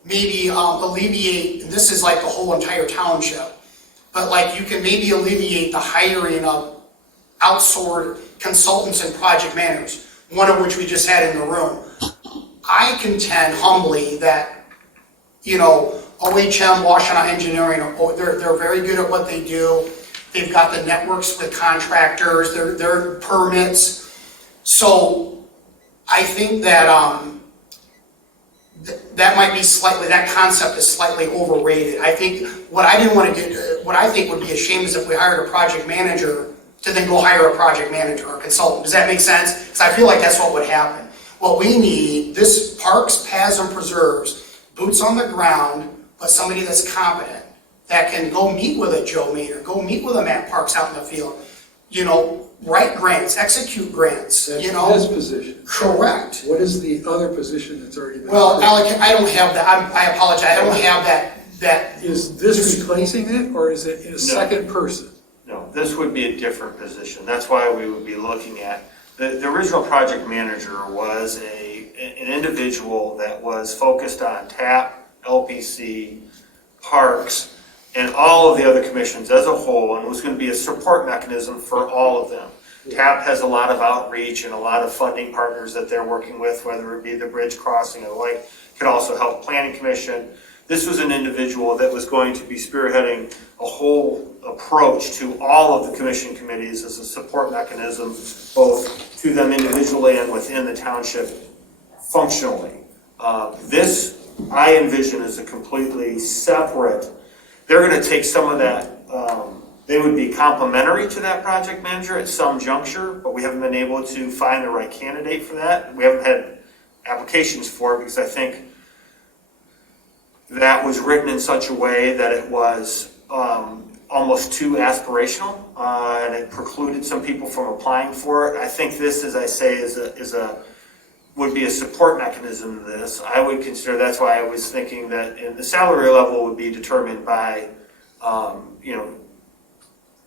maybe alleviate, and this is like the whole entire township, but like you can maybe alleviate the hiring of outsourced consultants and project managers, one of which we just had in the room. I contend humbly that, you know, OHM, Washtenaw Engineering, they're very good at what they do. They've got the networks with contractors, their permits. So I think that that might be slightly, that concept is slightly overrated. I think what I didn't want to do, what I think would be a shame is if we hired a project manager to then go hire a project manager or consultant. Does that make sense? Because I feel like that's what would happen. What we need, this parks, paths, and preserves, boots on the ground, but somebody that's competent, that can go meet with a Joe Maynard, go meet with a Matt Parks out in the field, you know, write grants, execute grants, you know. That's his position. Correct. What is the other position that's already been? Well, created? Alec, I don't have that, I apologize, I don't have that. Is this replacing it, or is it a second person? No, this would be a different position. That's why we would be looking at, the original project manager was an individual that was focused on TAP, LPC, Parks, and all of the other commissions as a whole, and was going to be a support mechanism for all of them. TAP has a lot of outreach and a lot of funding partners that they're working with, whether it be the bridge crossing or the like, could also help planning commission. This was an individual that was going to be spearheading a whole approach to all of the commission committees as a support mechanism, both to them individually and within the township functionally. This, I envision, as a completely separate. They're going to take some of that, they would be complementary to that project manager at some juncture, but we haven't been able to find the right candidate for that. We haven't had applications for it because I think that was written in such a way that it was almost too aspirational, and it precluded some people from applying for it. I think this, as I say, would be a support mechanism to this. I would consider, that's why I was thinking that the salary level would be determined by, you know,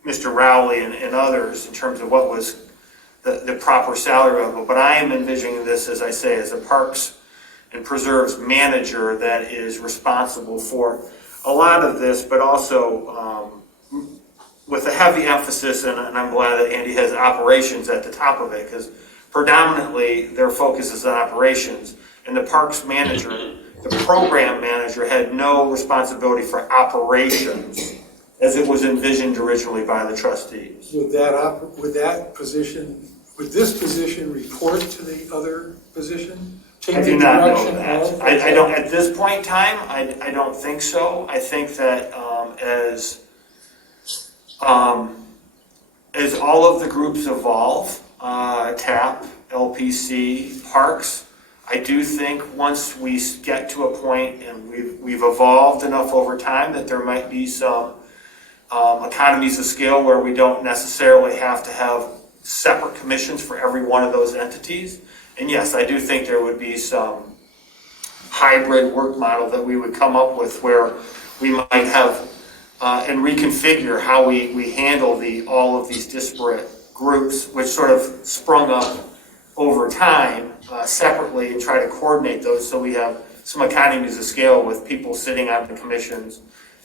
Mr. Rowley and others in terms of what was the proper salary level. But I am envisioning this, as I say, as a parks and preserves manager that is responsible for a lot of this, but also with a heavy emphasis, and I'm glad that Andy has operations at the top of it, because predominantly their focus is on operations, and the parks manager, the program manager, had no responsibility for operations as it was envisioned originally by the trustees. Would this position report to the other position? I do not know that. I don't, at this point in time, I don't think so. I think that as all of the groups evolve, TAP, LPC, Parks, I do think once we get to a point and we've evolved enough over time that there might be some economies of scale where we don't necessarily have to have separate commissions for every one of those entities. And yes, I do think there would be some hybrid work model that we would come up with where we might have and reconfigure how we handle all of these disparate groups, which sort of sprung up over time separately, and try to coordinate those so we have some economies of scale with people sitting on the commissions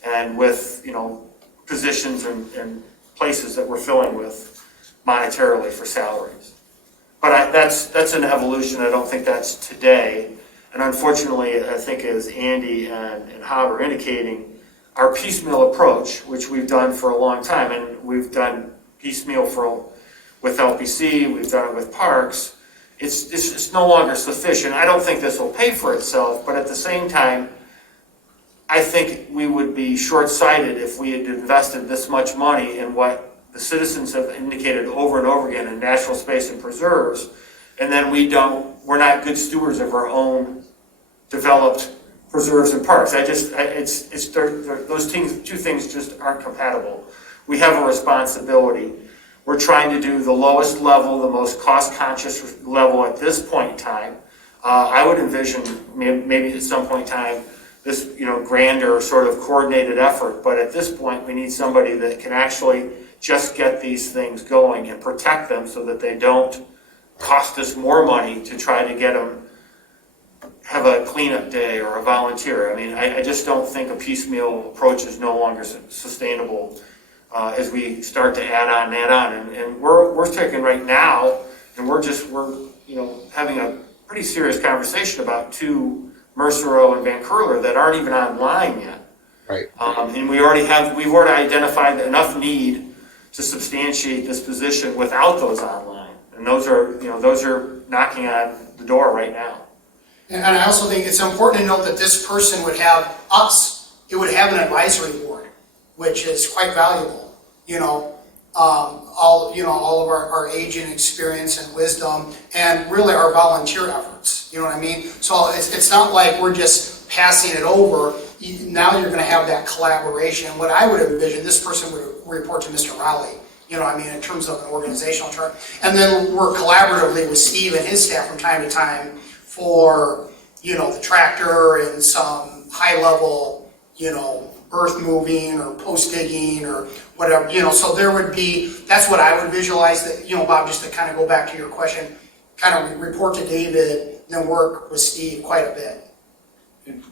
and with, you know, positions and places that we're filling with monetarily for salaries. But that's an evolution. I don't think that's today. And unfortunately, I think as Andy and Hob are indicating, our piecemeal approach, which we've done for a long time, and we've done piecemeal with LPC, we've done it with Parks, it's no longer sufficient. I don't think this will pay for itself, but at the same time, I think we would be short-sighted if we had invested this much money in what the citizens have indicated over and over again in natural space and preserves, and then we're not good stewards of our own developed preserves and parks. Those two things just aren't compatible. We have a responsibility. We're trying to do the lowest level, the most cost-conscious level at this point in time. I would envision maybe at some point in time this, you know, grander sort of coordinated effort. But at this point, we need somebody that can actually just get these things going and protect them so that they don't cost us more money to try to get them have a cleanup day or a volunteer. I mean, I just don't think a piecemeal approach is no longer sustainable as we start to add on and add on. And we're taking right now, and we're having a pretty serious conversation about 2 Mercer Row and Van Curler that aren't even online yet. Right. And we've already identified enough need to substantiate this position without those online. And those are knocking on the door right now. And I also think it's important to note that this person would have us. It would have an advisory board, which is quite valuable. All of our age and experience and wisdom, and really our volunteer efforts. You know what I mean? So it's not like we're just passing it over. Now you're going to have that collaboration. What I would envision, this person would report to Mr. Rowley. You know what I mean, in terms of an organizational chart. And then work collaboratively with Steve and his staff from time to time for, the tractor and some high level, earth moving or post digging or whatever, so there would be, that's what I would visualize that, Bob, just to kind of go back to your question, kind of report to David, then work with Steve quite a bit.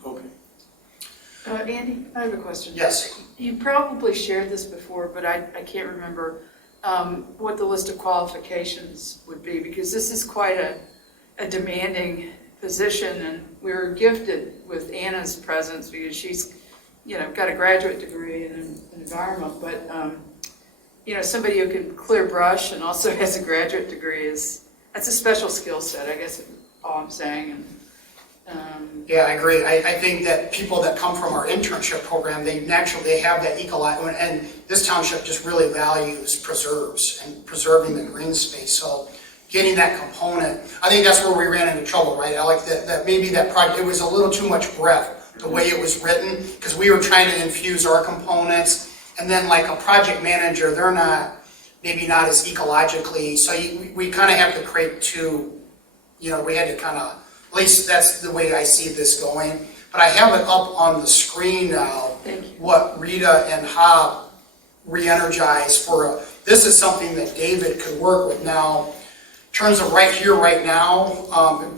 Okay. Andy, I have a question. Yes. You probably shared this before, but I can't remember what the list of qualifications would be, because this is quite a demanding position, and we were gifted with Anna's presence because she's, got a graduate degree in environment, but, somebody who can clear brush and also has a graduate degree that's a special skill set, I guess, all I'm saying. And, Yeah, I agree. I think that people that come from our internship program, they have that ecological, and this township just really values preserves and preserving the green space. So getting that component, I think that's where we ran into trouble, right? I like that maybe that project, it was a little too much breadth, the way it was written, because we were trying to infuse our components, and then like a project manager, they're maybe not as ecologically, so we kind of have to create 2, we had to kind of, at least that's the way I see this going. But I have it up on the screen now, what Rita and Hob re-energized for. This is something that David could work with now. In terms of right here, right now,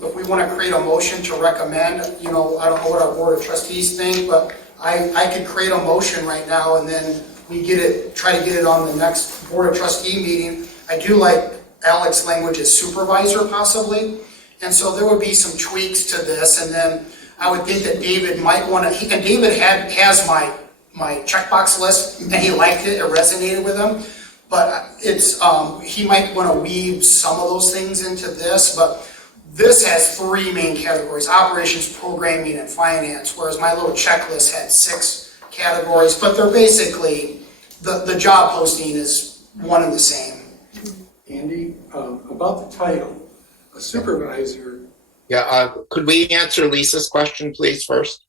if we want to create a motion to recommend, I don't know what our board of trustees think, but I could create a motion right now, and then we try to get it on the next board of trustee meeting. I do like Alex's language as supervisor possibly. And so there would be some tweaks to this, and then I would think that David might want to, and David has my checkbox list, and he liked it resonated with him, but he might want to weave some of those things into this, but this has 3 main categories: operations, programming, and finance, whereas my little checklist had 6 categories, but they're basically, the job posting is one and the same. Andy, about the title, a supervisor. Yeah, could we answer Lisa's question, please, first?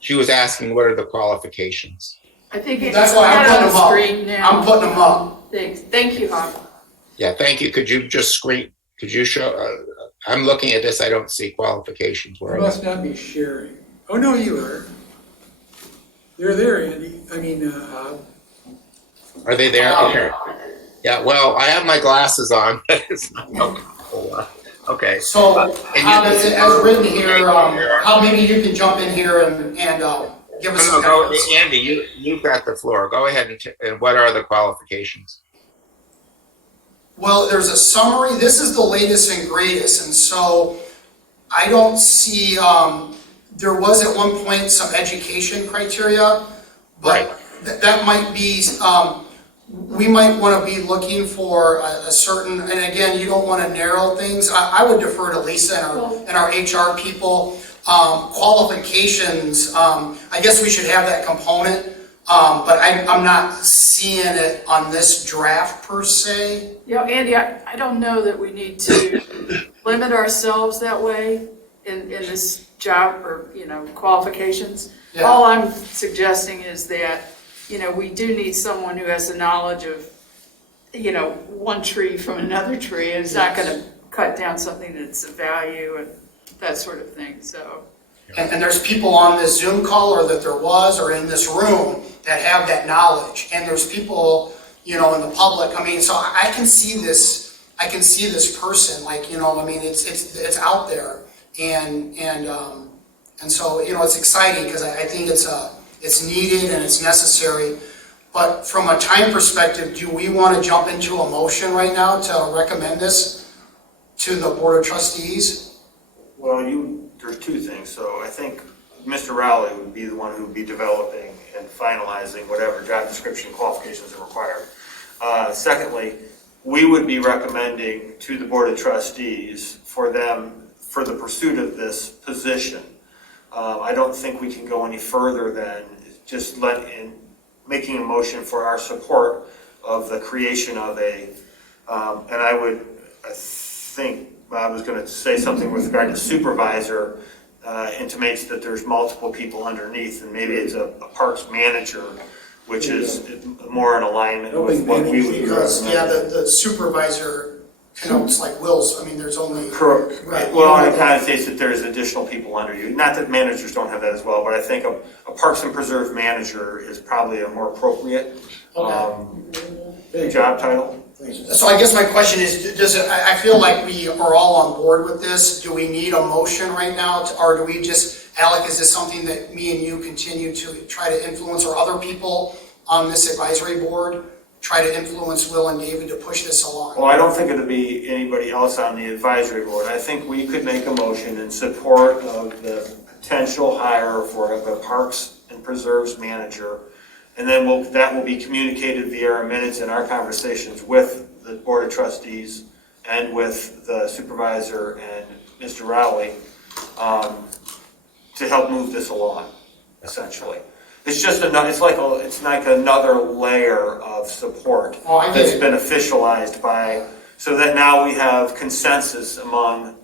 She was asking what are the qualifications? I think it's That's why I'm not putting on them the up. screen now. I'm putting them up. Thanks. Thank you, Hob. Yeah, thank you. Could you just could you show, I'm looking at this, I don't see qualifications. Where You are must not be sharing. Oh, no, you are. You're there, Andy. Hob. Are they there? Okay. Yeah, well, I have my glasses on, but it's not okay. So, Hob, as written here, how maybe you can jump in here and give us some guidance. Andy, you've got the floor. Go ahead and what are the qualifications? Well, there's a summary. This is the latest and greatest, and so I don't see, there was at one point some education criteria, but that might be, we might want to be looking for a certain, and again, you don't want to narrow things. I would defer to Lisa and our HR people. Qualifications, I guess we should have that component, but I'm not seeing it on this draft per se. Yeah, Andy, I don't know that we need to limit ourselves that way in this job or, qualifications. Yeah. All I'm suggesting is that, we do need someone who has the knowledge of, one tree from another tree and is not going to cut down something that's of value and that sort of thing, so. And there's people on this Zoom call, or that there was, or in this room that have that knowledge. And there's people, in the public. So I can see this person, it's out there. And so, you know, it's exciting because I think it's needed and it's necessary. But from a time perspective, do we want to jump into a motion right now to recommend this to the Board of Trustees? Well, there's two things. So I think Mr. Rowley would be the one who would be developing and finalizing whatever job description qualifications are required. Secondly, we would be recommending to the Board of Trustees for the pursuit of this position. I don't think we can go any further than just making a motion for our support of the creation of and I think Bob was going to say something with regard to supervisor, intimates that there's multiple people underneath, and maybe it's a parks manager, which is more in alignment with what we would. Because, yeah, the supervisor connotes like wills, I mean, there's only. Correct. Right. Well, it kind of states that there's additional people under you. Not that managers don't have that as well, but I think a Parks and Preserve manager is probably a more appropriate job title. So I guess my question is, I feel like we are all on board with this. Do we need a motion right now? Or do we just, Alec, is this something that me and you continue to try to influence, or other people on this advisory board try to influence Will and David to push this along? Well, I don't think it'd be anybody else on the advisory board. I think we could make a motion in support of the potential hire for the Parks and Preserves manager. And then that will be communicated via our minutes and our conversations with the Board of Trustees and with the supervisor and Mr. Rowley to help move this along, essentially. It's just it's like another layer of support that's been officialized so that now we have consensus among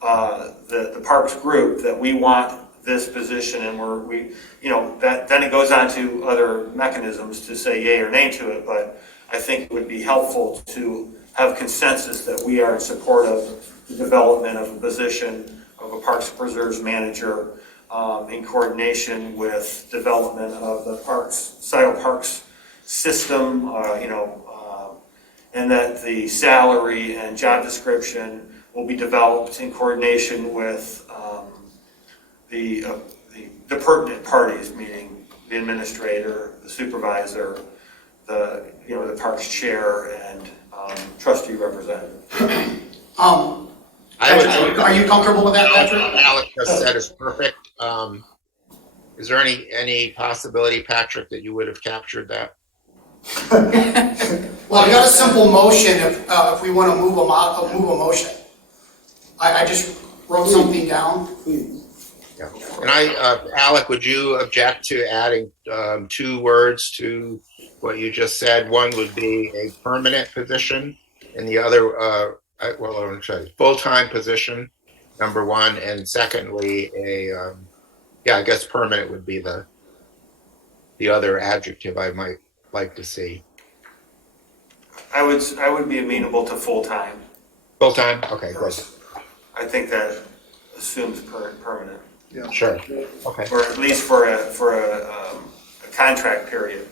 the Parks group that we want this position, and then it goes on to other mechanisms to say yay or nay to it, but I think it would be helpful to have consensus that we are in support of the development of a position of a Parks and Preserves manager in coordination with development of the Scio Parks system, and that the salary and job description will be developed in coordination with the pertinent parties, meaning the administrator, the supervisor, the parks chair, and trustee representative. Are you comfortable with that, Patrick? Alec just said is perfect. Is there any possibility, Patrick, that you would have captured that? Well, I got a simple motion if we want to move a motion. I just wrote something down. Yeah. And Alec, would you object to adding 2 words to what you just said? One would be a permanent position, and the other, full-time position, number 1, and secondly, I guess permanent would be the other adjective I might like to see. I would be amenable to full-time. Full-time? Okay, good. I think that assumes permanent. Yeah. Sure. Okay. Or at least for a contract period.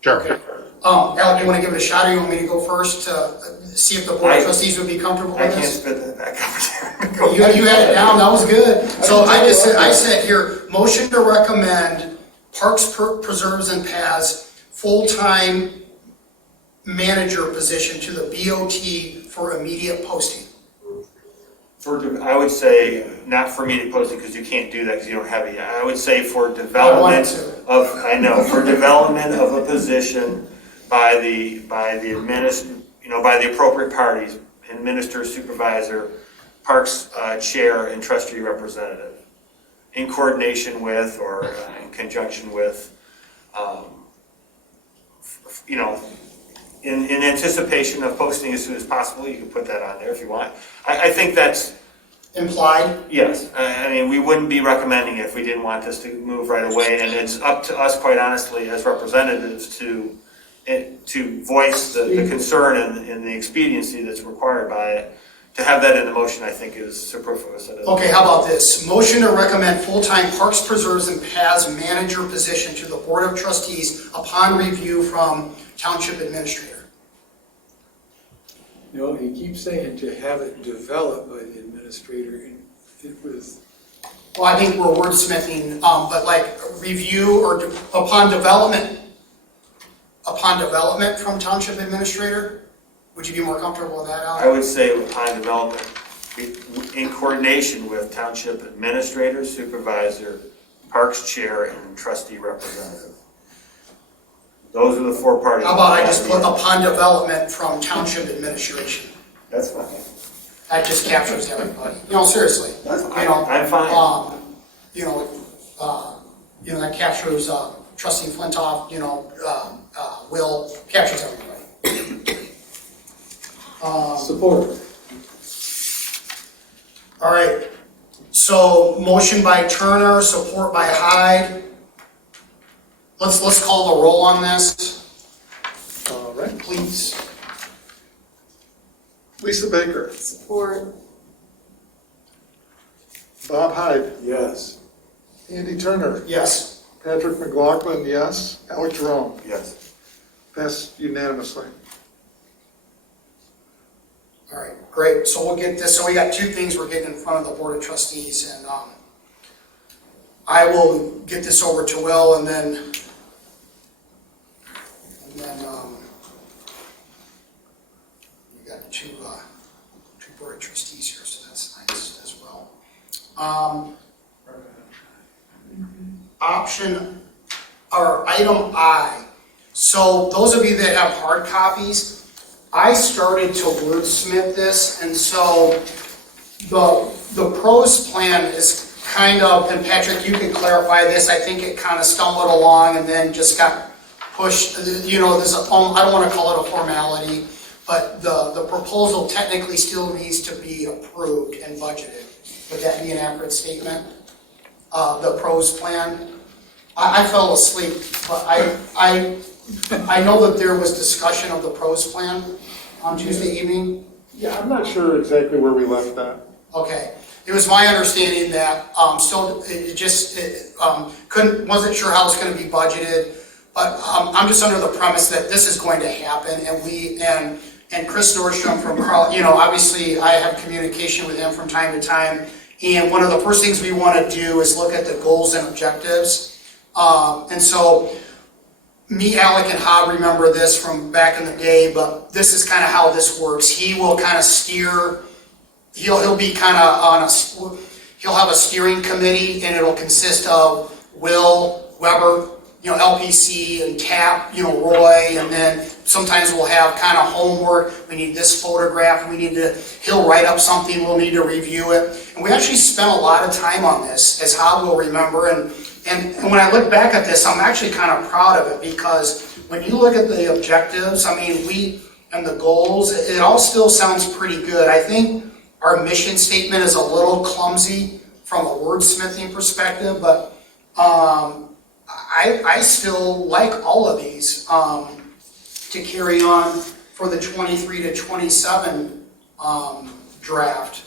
Sure. Okay. Alec, you want to give it a shot, or you want me to go first to see if the Board of Trustees would be comfortable with I can't this? spit that back You had it down, that was good. So I said here, motion to recommend Parks, Preserves, and Paths full-time manager position to the BOT for immediate posting. I would say not for immediate posting, because you can't do that because you don't have it yet. I would say for development for development of a position by the appropriate parties, administrator, supervisor, parks chair, and trustee representative, in coordination with or in conjunction with, in anticipation of posting as soon as possible. You can put that on there if you want. I think that's implied. Yes, I mean, we wouldn't be recommending it if we didn't want this to move right away, and it's up to us, quite honestly, as representatives to voice the concern and the expediency that's required by it. To have that in the motion, I think, is superfluous. Okay, how about this? Motion to recommend full-time Parks, Preserves, and Paths manager position to the Board of Trustees upon review from Township Administrator. He keeps saying to have it developed by the administrator It was, Well, I think we're wordsmithing, but like review or upon development from township administrator? Would you be more comfortable with that, I Al? would say upon development, in coordination with township administrator, supervisor, parks chair, and trustee representative. Those are the four parties. How about I just put upon development from township administration? That's fine. That just captures everybody. Seriously. That's You fine. know, I'm fine. That captures trustee Flintoff, Will, captures everybody. support. All right, so motion by Turner, support by Hyde. Let's call the roll on this, All right. please. Lisa Baker, Support. Bob Hyde, Yes. Andy Turner, Yes. Patrick McLaughlin, yes. Alec Jerome, Yes. passed unanimously. All right, great. So we'll get this. So we got two things we're getting in front of the Board of Trustees, and I will get this over to Will, and then we got two Board of Trustees here, so that's nice as well. Option or item I. So those of you that have hard copies, I started to wordsmith this, and so the pros plan is kind of, and Patrick, you can clarify this, I think it kind of stumbled along and then just got pushed, there's I don't want to call it a formality, but the proposal technically still needs to be approved and budgeted. Would that be an accurate statement? The pros plan? I fell asleep, but I know that there was discussion of the pros plan on Tuesday evening. Yeah, I'm not sure exactly where we left that. Okay, it was my understanding that, wasn't sure how it's gonna be budgeted, but, I'm just under the premise that this is going to happen, and Chris Nordstrom from Carl, obviously I have communication with him from time to time, and one of the first things we wanna do is look at the goals and objectives. And so, me, Alec, and Hob remember this from back in the day, but this is kind of how this works. He will kind of steer, he'll be kind of he'll have a steering committee, and it'll consist of Will, Weber, LPC, and TAP, Roy, and then sometimes we'll have kind of homework. We need this photograph, he'll write up something, we'll need to review it. And we actually spent a lot of time on this, as Hob will remember, and when I look back at this, I'm actually kind of proud of it, because when you look at the objectives, and the goals, it all still sounds pretty good. I think our mission statement is a little clumsy from a wordsmithing perspective, but I still like all of these to carry on for the 23 to 27 draft.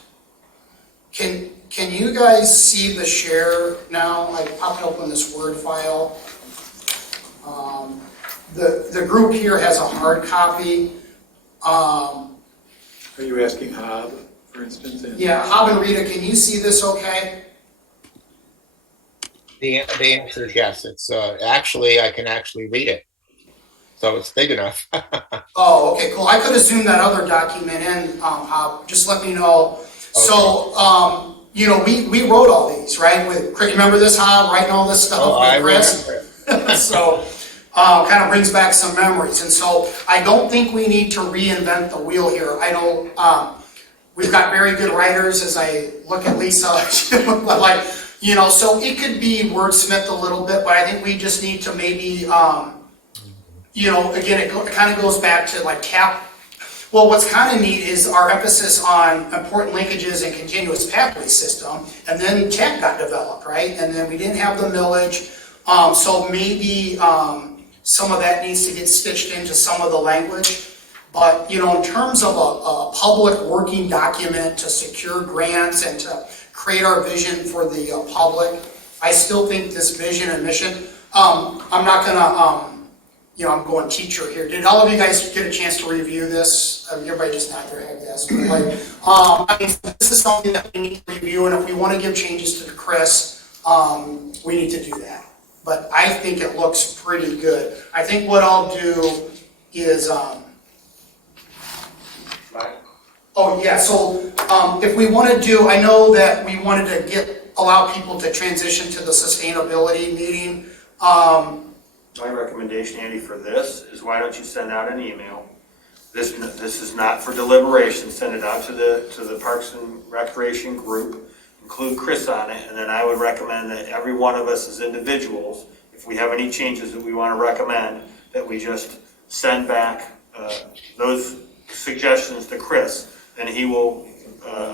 Can you guys see the share now? I popped open this Word file. The group here has a hard copy. Are you asking Hob, for instance? Yeah, Hob and Rita, can you see this okay? The answer is yes. It's actually, I can actually read it. So it's big enough. Oh, okay, cool. I could have zoomed that other document in, Hob. Just let me know. Okay. So, we wrote all these, right? With Chris, remember this, Hob, writing all this stuff with Chris? So, kind of brings back some memories. And so, I don't think we need to reinvent the wheel here. I don't, we've got very good writers, as I look at Lisa, but so it could be wordsmithed a little bit, but I think we just need to maybe, again, it kind of goes back to CAP. Well, what's kind of neat is our emphasis on important linkages and continuous pathway system, and then CAP got developed, right? And then we didn't have the millage, so maybe some of that needs to get stitched into some of the language. But, in terms of a public working document to secure grants and to create our vision for the public, I still think this vision and mission, I'm not gonna I'm going teacher here. Did all of you guys get a chance to review this? Everybody just nodded their head, yes. But I mean, this is something that we need to review, and if we want to give changes to Chris, we need to do that. But I think it looks pretty good. I think what I'll do is, oh yeah, so if we want to do, I know that we wanted to allow people to transition to the sustainability meeting. My recommendation, Andy, for this is why don't you send out an email? This is not for deliberation. Send it out to the Parks and Recreation group. Include Chris on it, and then I would recommend that every one of us as individuals, if we have any changes that we want to recommend, that we just send back those suggestions to Chris, and he will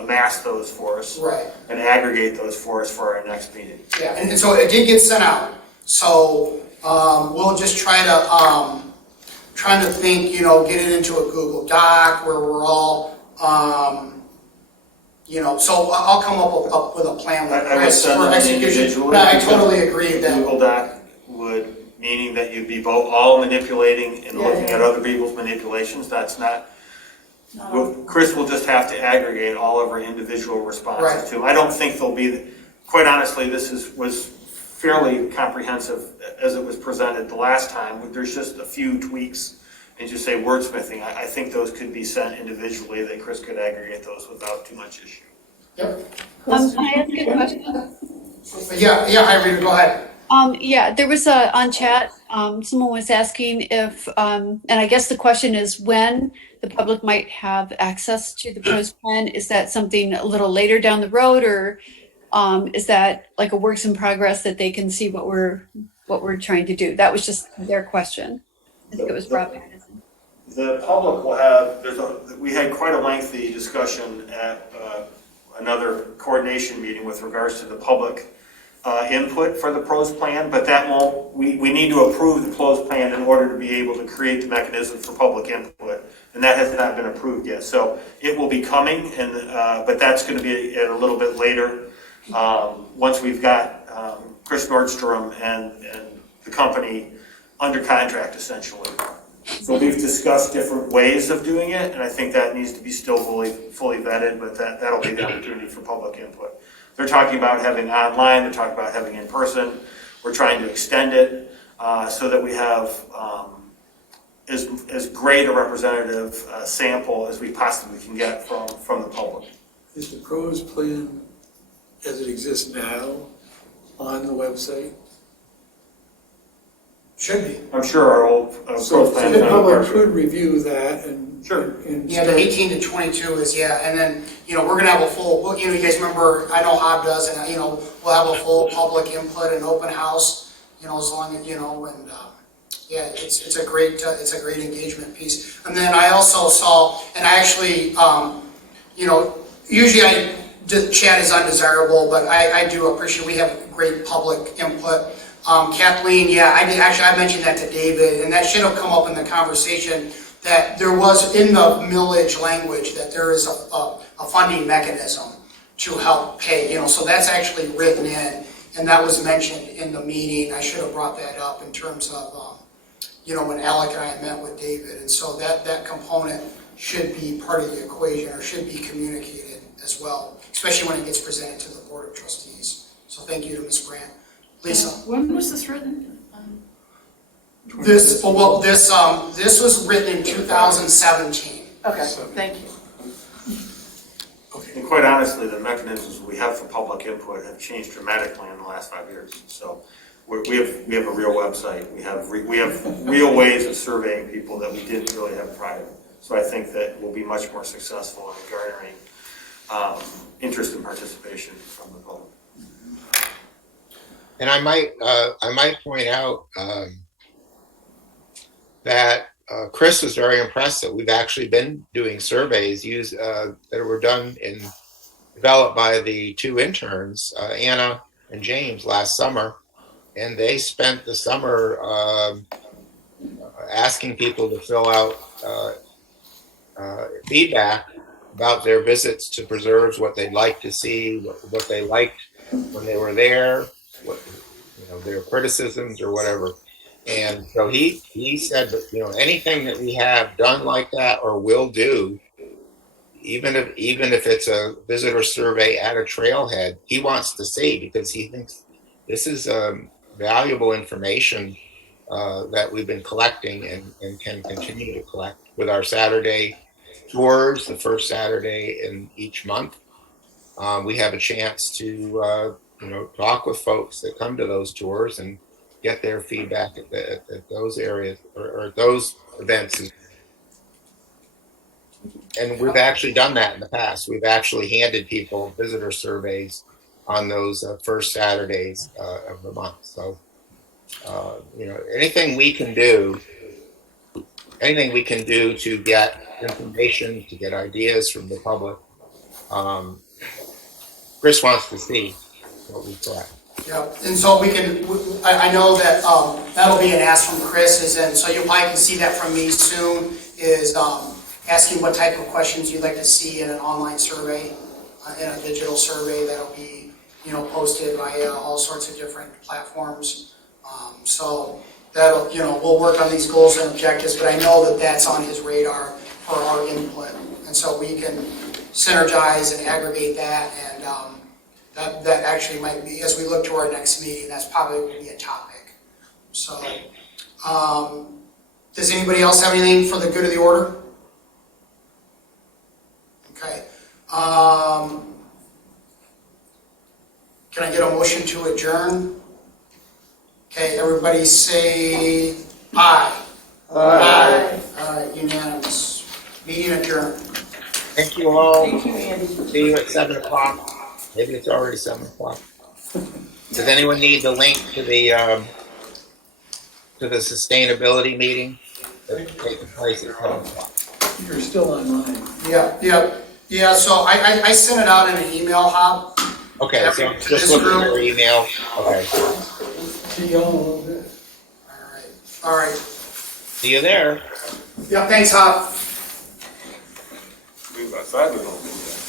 amass those for us. Right. And aggregate those for us for our next meeting. Yeah, and so it did get sent out. So we'll just trying to think, get it into a Google Doc where we're all, so I'll come up with a plan with I would Chris send for them execution. individually. Yeah, I totally agree that. Google Doc would, meaning that you'd be both all manipulating and looking at other people's manipulations. That's not. Chris will just have to aggregate all of our individual responses to. I don't think there'll be. Quite honestly, this was fairly comprehensive as it was presented the last time. There's just a few tweaks and just say wordsmithing. I think those could be sent individually. That Chris could aggregate those without too much issue. Yep. Can I ask you a question? Yeah, hi Rita, go ahead. Yeah, there was on chat, someone was asking if, and I guess the question is when the public might have access to the pros plan. Is that something a little later down the road, or is that like a works in progress that they can see what we're trying to do? That was just their question. I think it was Rob Patterson. The public will have, we had quite a lengthy discussion at another coordination meeting with regards to the public input for the pros plan, but that won't, we need to approve the pros plan in order to be able to create the mechanism for public input, and that has not been approved yet. So it will be coming, and but that's going to be at a little bit later once we've got Chris Nordstrom and the company under contract, essentially. So we've discussed different ways of doing it, and I think that needs to be still fully vetted, but that'll be the opportunity for public input. They're talking about having online, they're talking about having in person. We're trying to extend it so that we have as great a representative sample as we possibly can get from the public. Is the pros plan as it exists now on the website? Should be. I'm sure our old So pros plan the is on public the could review that and. Sure. And Yeah, the 18 to 22 is, and then, we're gonna have a full, you guys remember, I know Hob does, and, we'll have a full public input and open house, as long as, and, yeah, it's a great engagement piece. And then I also saw, and I actually, usually chat is undesirable, but I do appreciate, we have great public input. Kathleen, I mentioned that to David, and that should have come up in the conversation, that there was in the millage language that there is a funding mechanism to help pay, so that's actually written in, and that was mentioned in the meeting. I should have brought that up in terms of, when Alec and I met with David, and so that component should be part of the equation, or should be communicated as well, especially when it gets presented to the Board of Trustees. So thank you to Ms. Brandt. Lisa? When was this written? This was written in 2017. Okay, thank you. And quite honestly, the mechanisms we have for public input have changed dramatically in the last 5 years. So we have a real website. We have real ways of surveying people that we didn't really have prior. So I think that we'll be much more successful in garnering interest and participation from the public. And I might point out that Chris was very impressed that we've actually been doing surveys that were developed by the two interns, Anna and James, last summer, and they spent the summer asking people to fill out feedback about their visits to preserves, what they'd like to see, what they liked when they were there, what their criticisms or whatever. And so he said that, you know, anything that we have done like that or will do, even if it's a visitor survey at a trailhead, he wants to see, because he thinks this is valuable information that we've been collecting and can continue to collect with our Saturday tours, the first Saturday in each month. We have a chance to you know, talk with folks that come to those tours and get their feedback at those areas or at those events. And we've actually done that in the past. We've actually handed people visitor surveys on those first Saturdays of the month. So, you know, anything we can do to get information, to get ideas from the public, Chris wants to see what we collect. Yeah, and so we can, I know that that'll be an ask from Chris, and so you probably can see that from me soon, is asking what type of questions you'd like to see in an online survey, in a digital survey that'll be, you know, posted via all sorts of different platforms. So that'll, you know, we'll work on these goals and objectives, but I know that that's on his radar for our input. And so we can synergize and aggregate that, and that actually might be, as we look to our next meeting, that's probably will be a topic. So, does anybody else have anything for the good of the order? Okay. Can I get a motion to adjourn? Okay, everybody say aye. Aye. All right, unanimous. Meeting adjourned. Thank you all. Thank you, Andy. See you at 7 o'clock. Maybe it's already 7 o'clock. Does anyone need the link to the sustainability meeting that's taking place at 10 o'clock? You're still online. Yeah, so I sent it out in an email, Hop. Okay, so just look at your email. Okay. See y'all in a little bit. All right. See you there. Yeah, thanks, Hop. I thought we were gonna do that.